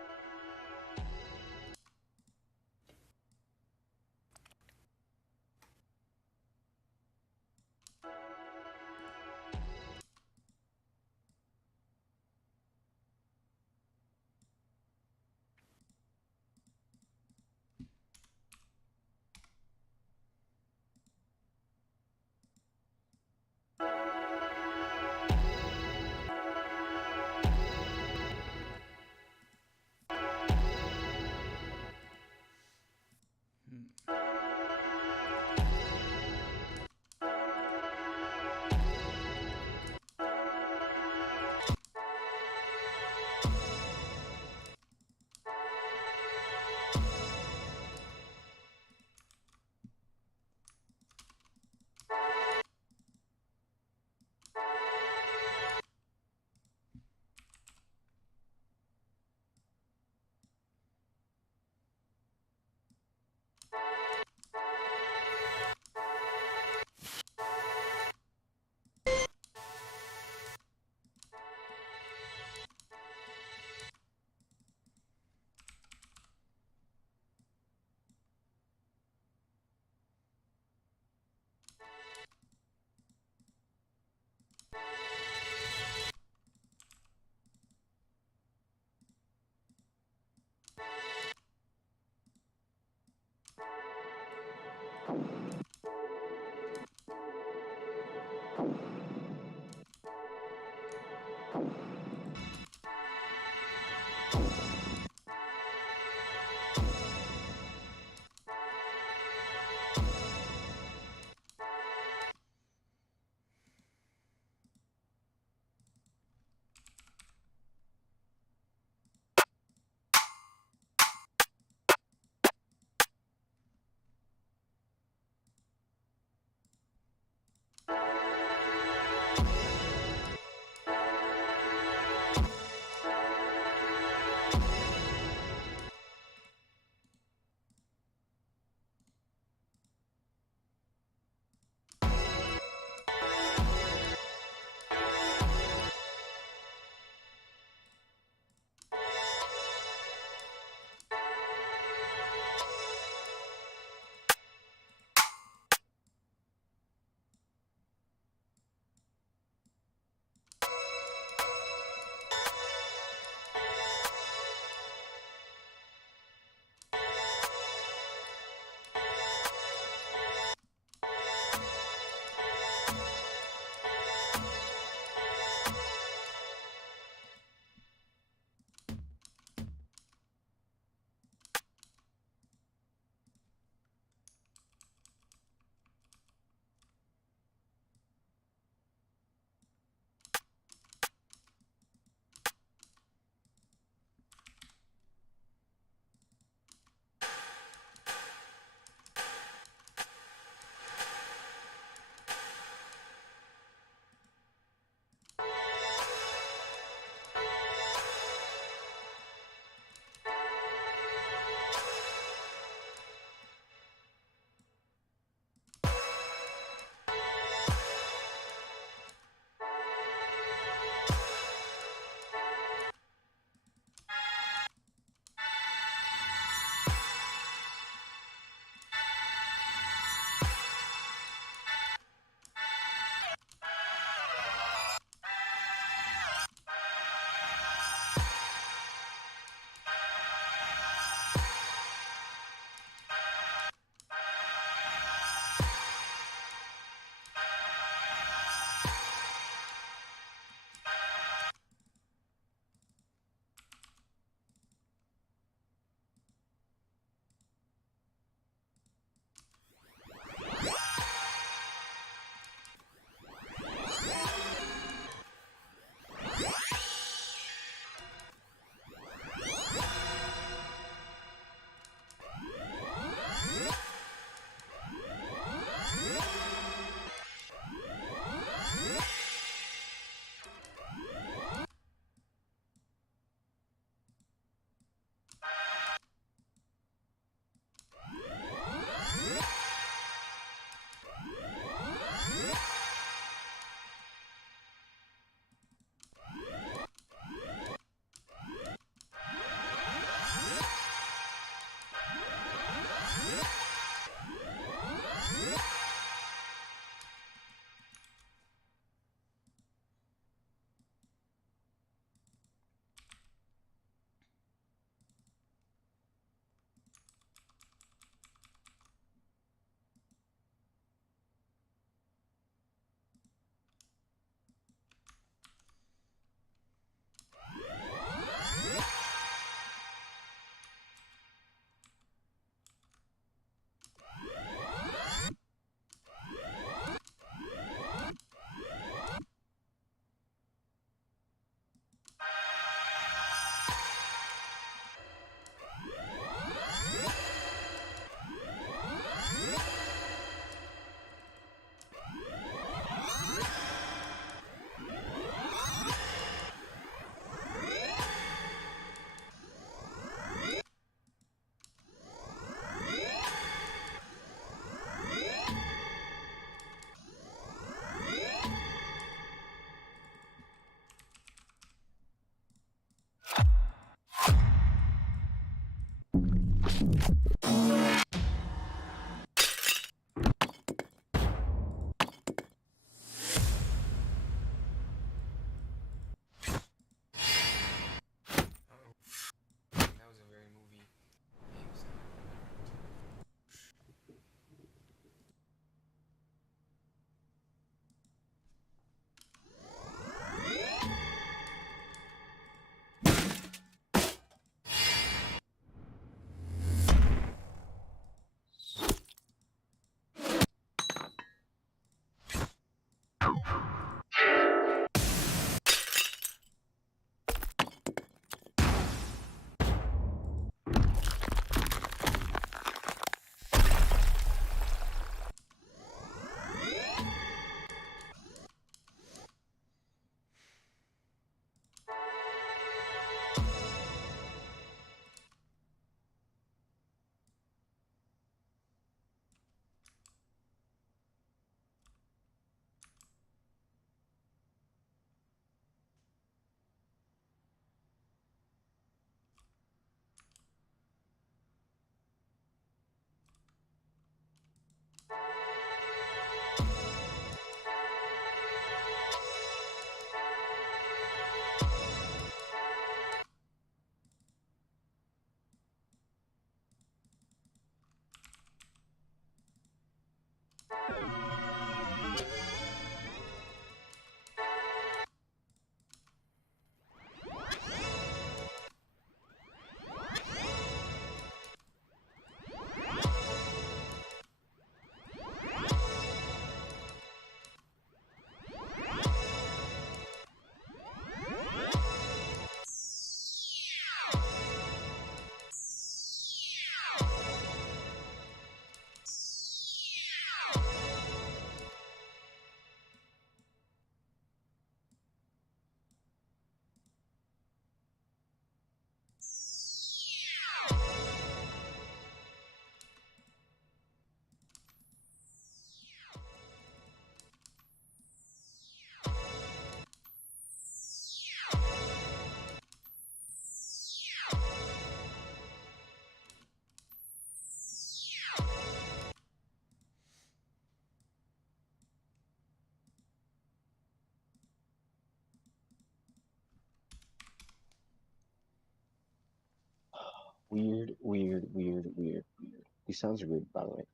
Weird, weird, weird, weird, weird. These sounds are weird, by the way.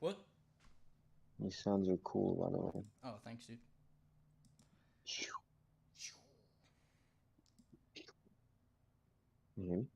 What? These sounds are cool, by the way. Oh, thanks, dude. Can you hear me?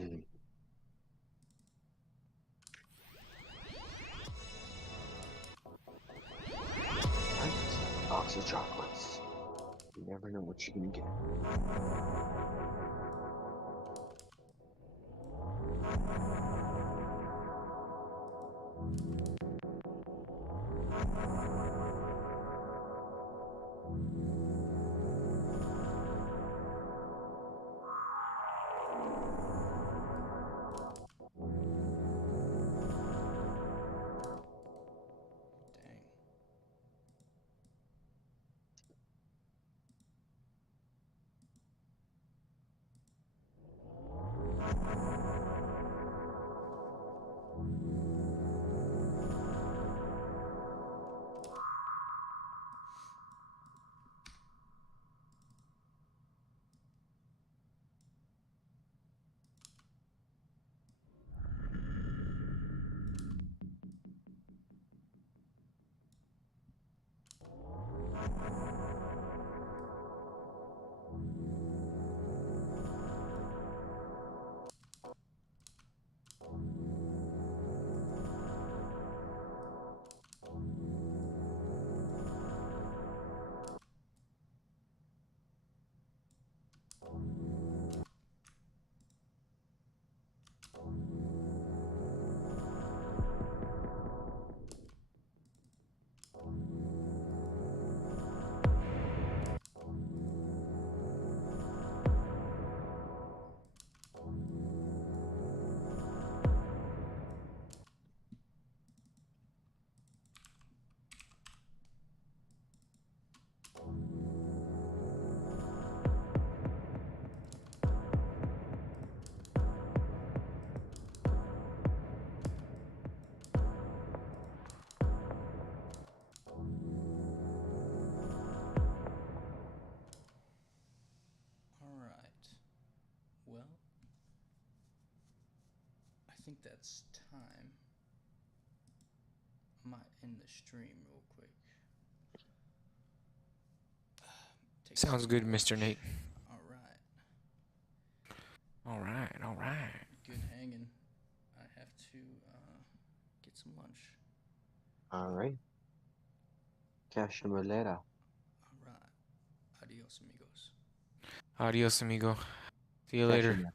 Mm. Box of chocolates. You never know what you're gonna get. Dang. think that's time. I might end the stream real quick. Take Sounds some good, lunch. Mr. Nate. All right. All right, all right. Good hanging. I have to get some lunch. All right. Catch you later. All right. Adios, amigos. Adios, amigo. See you Catch later. you, man.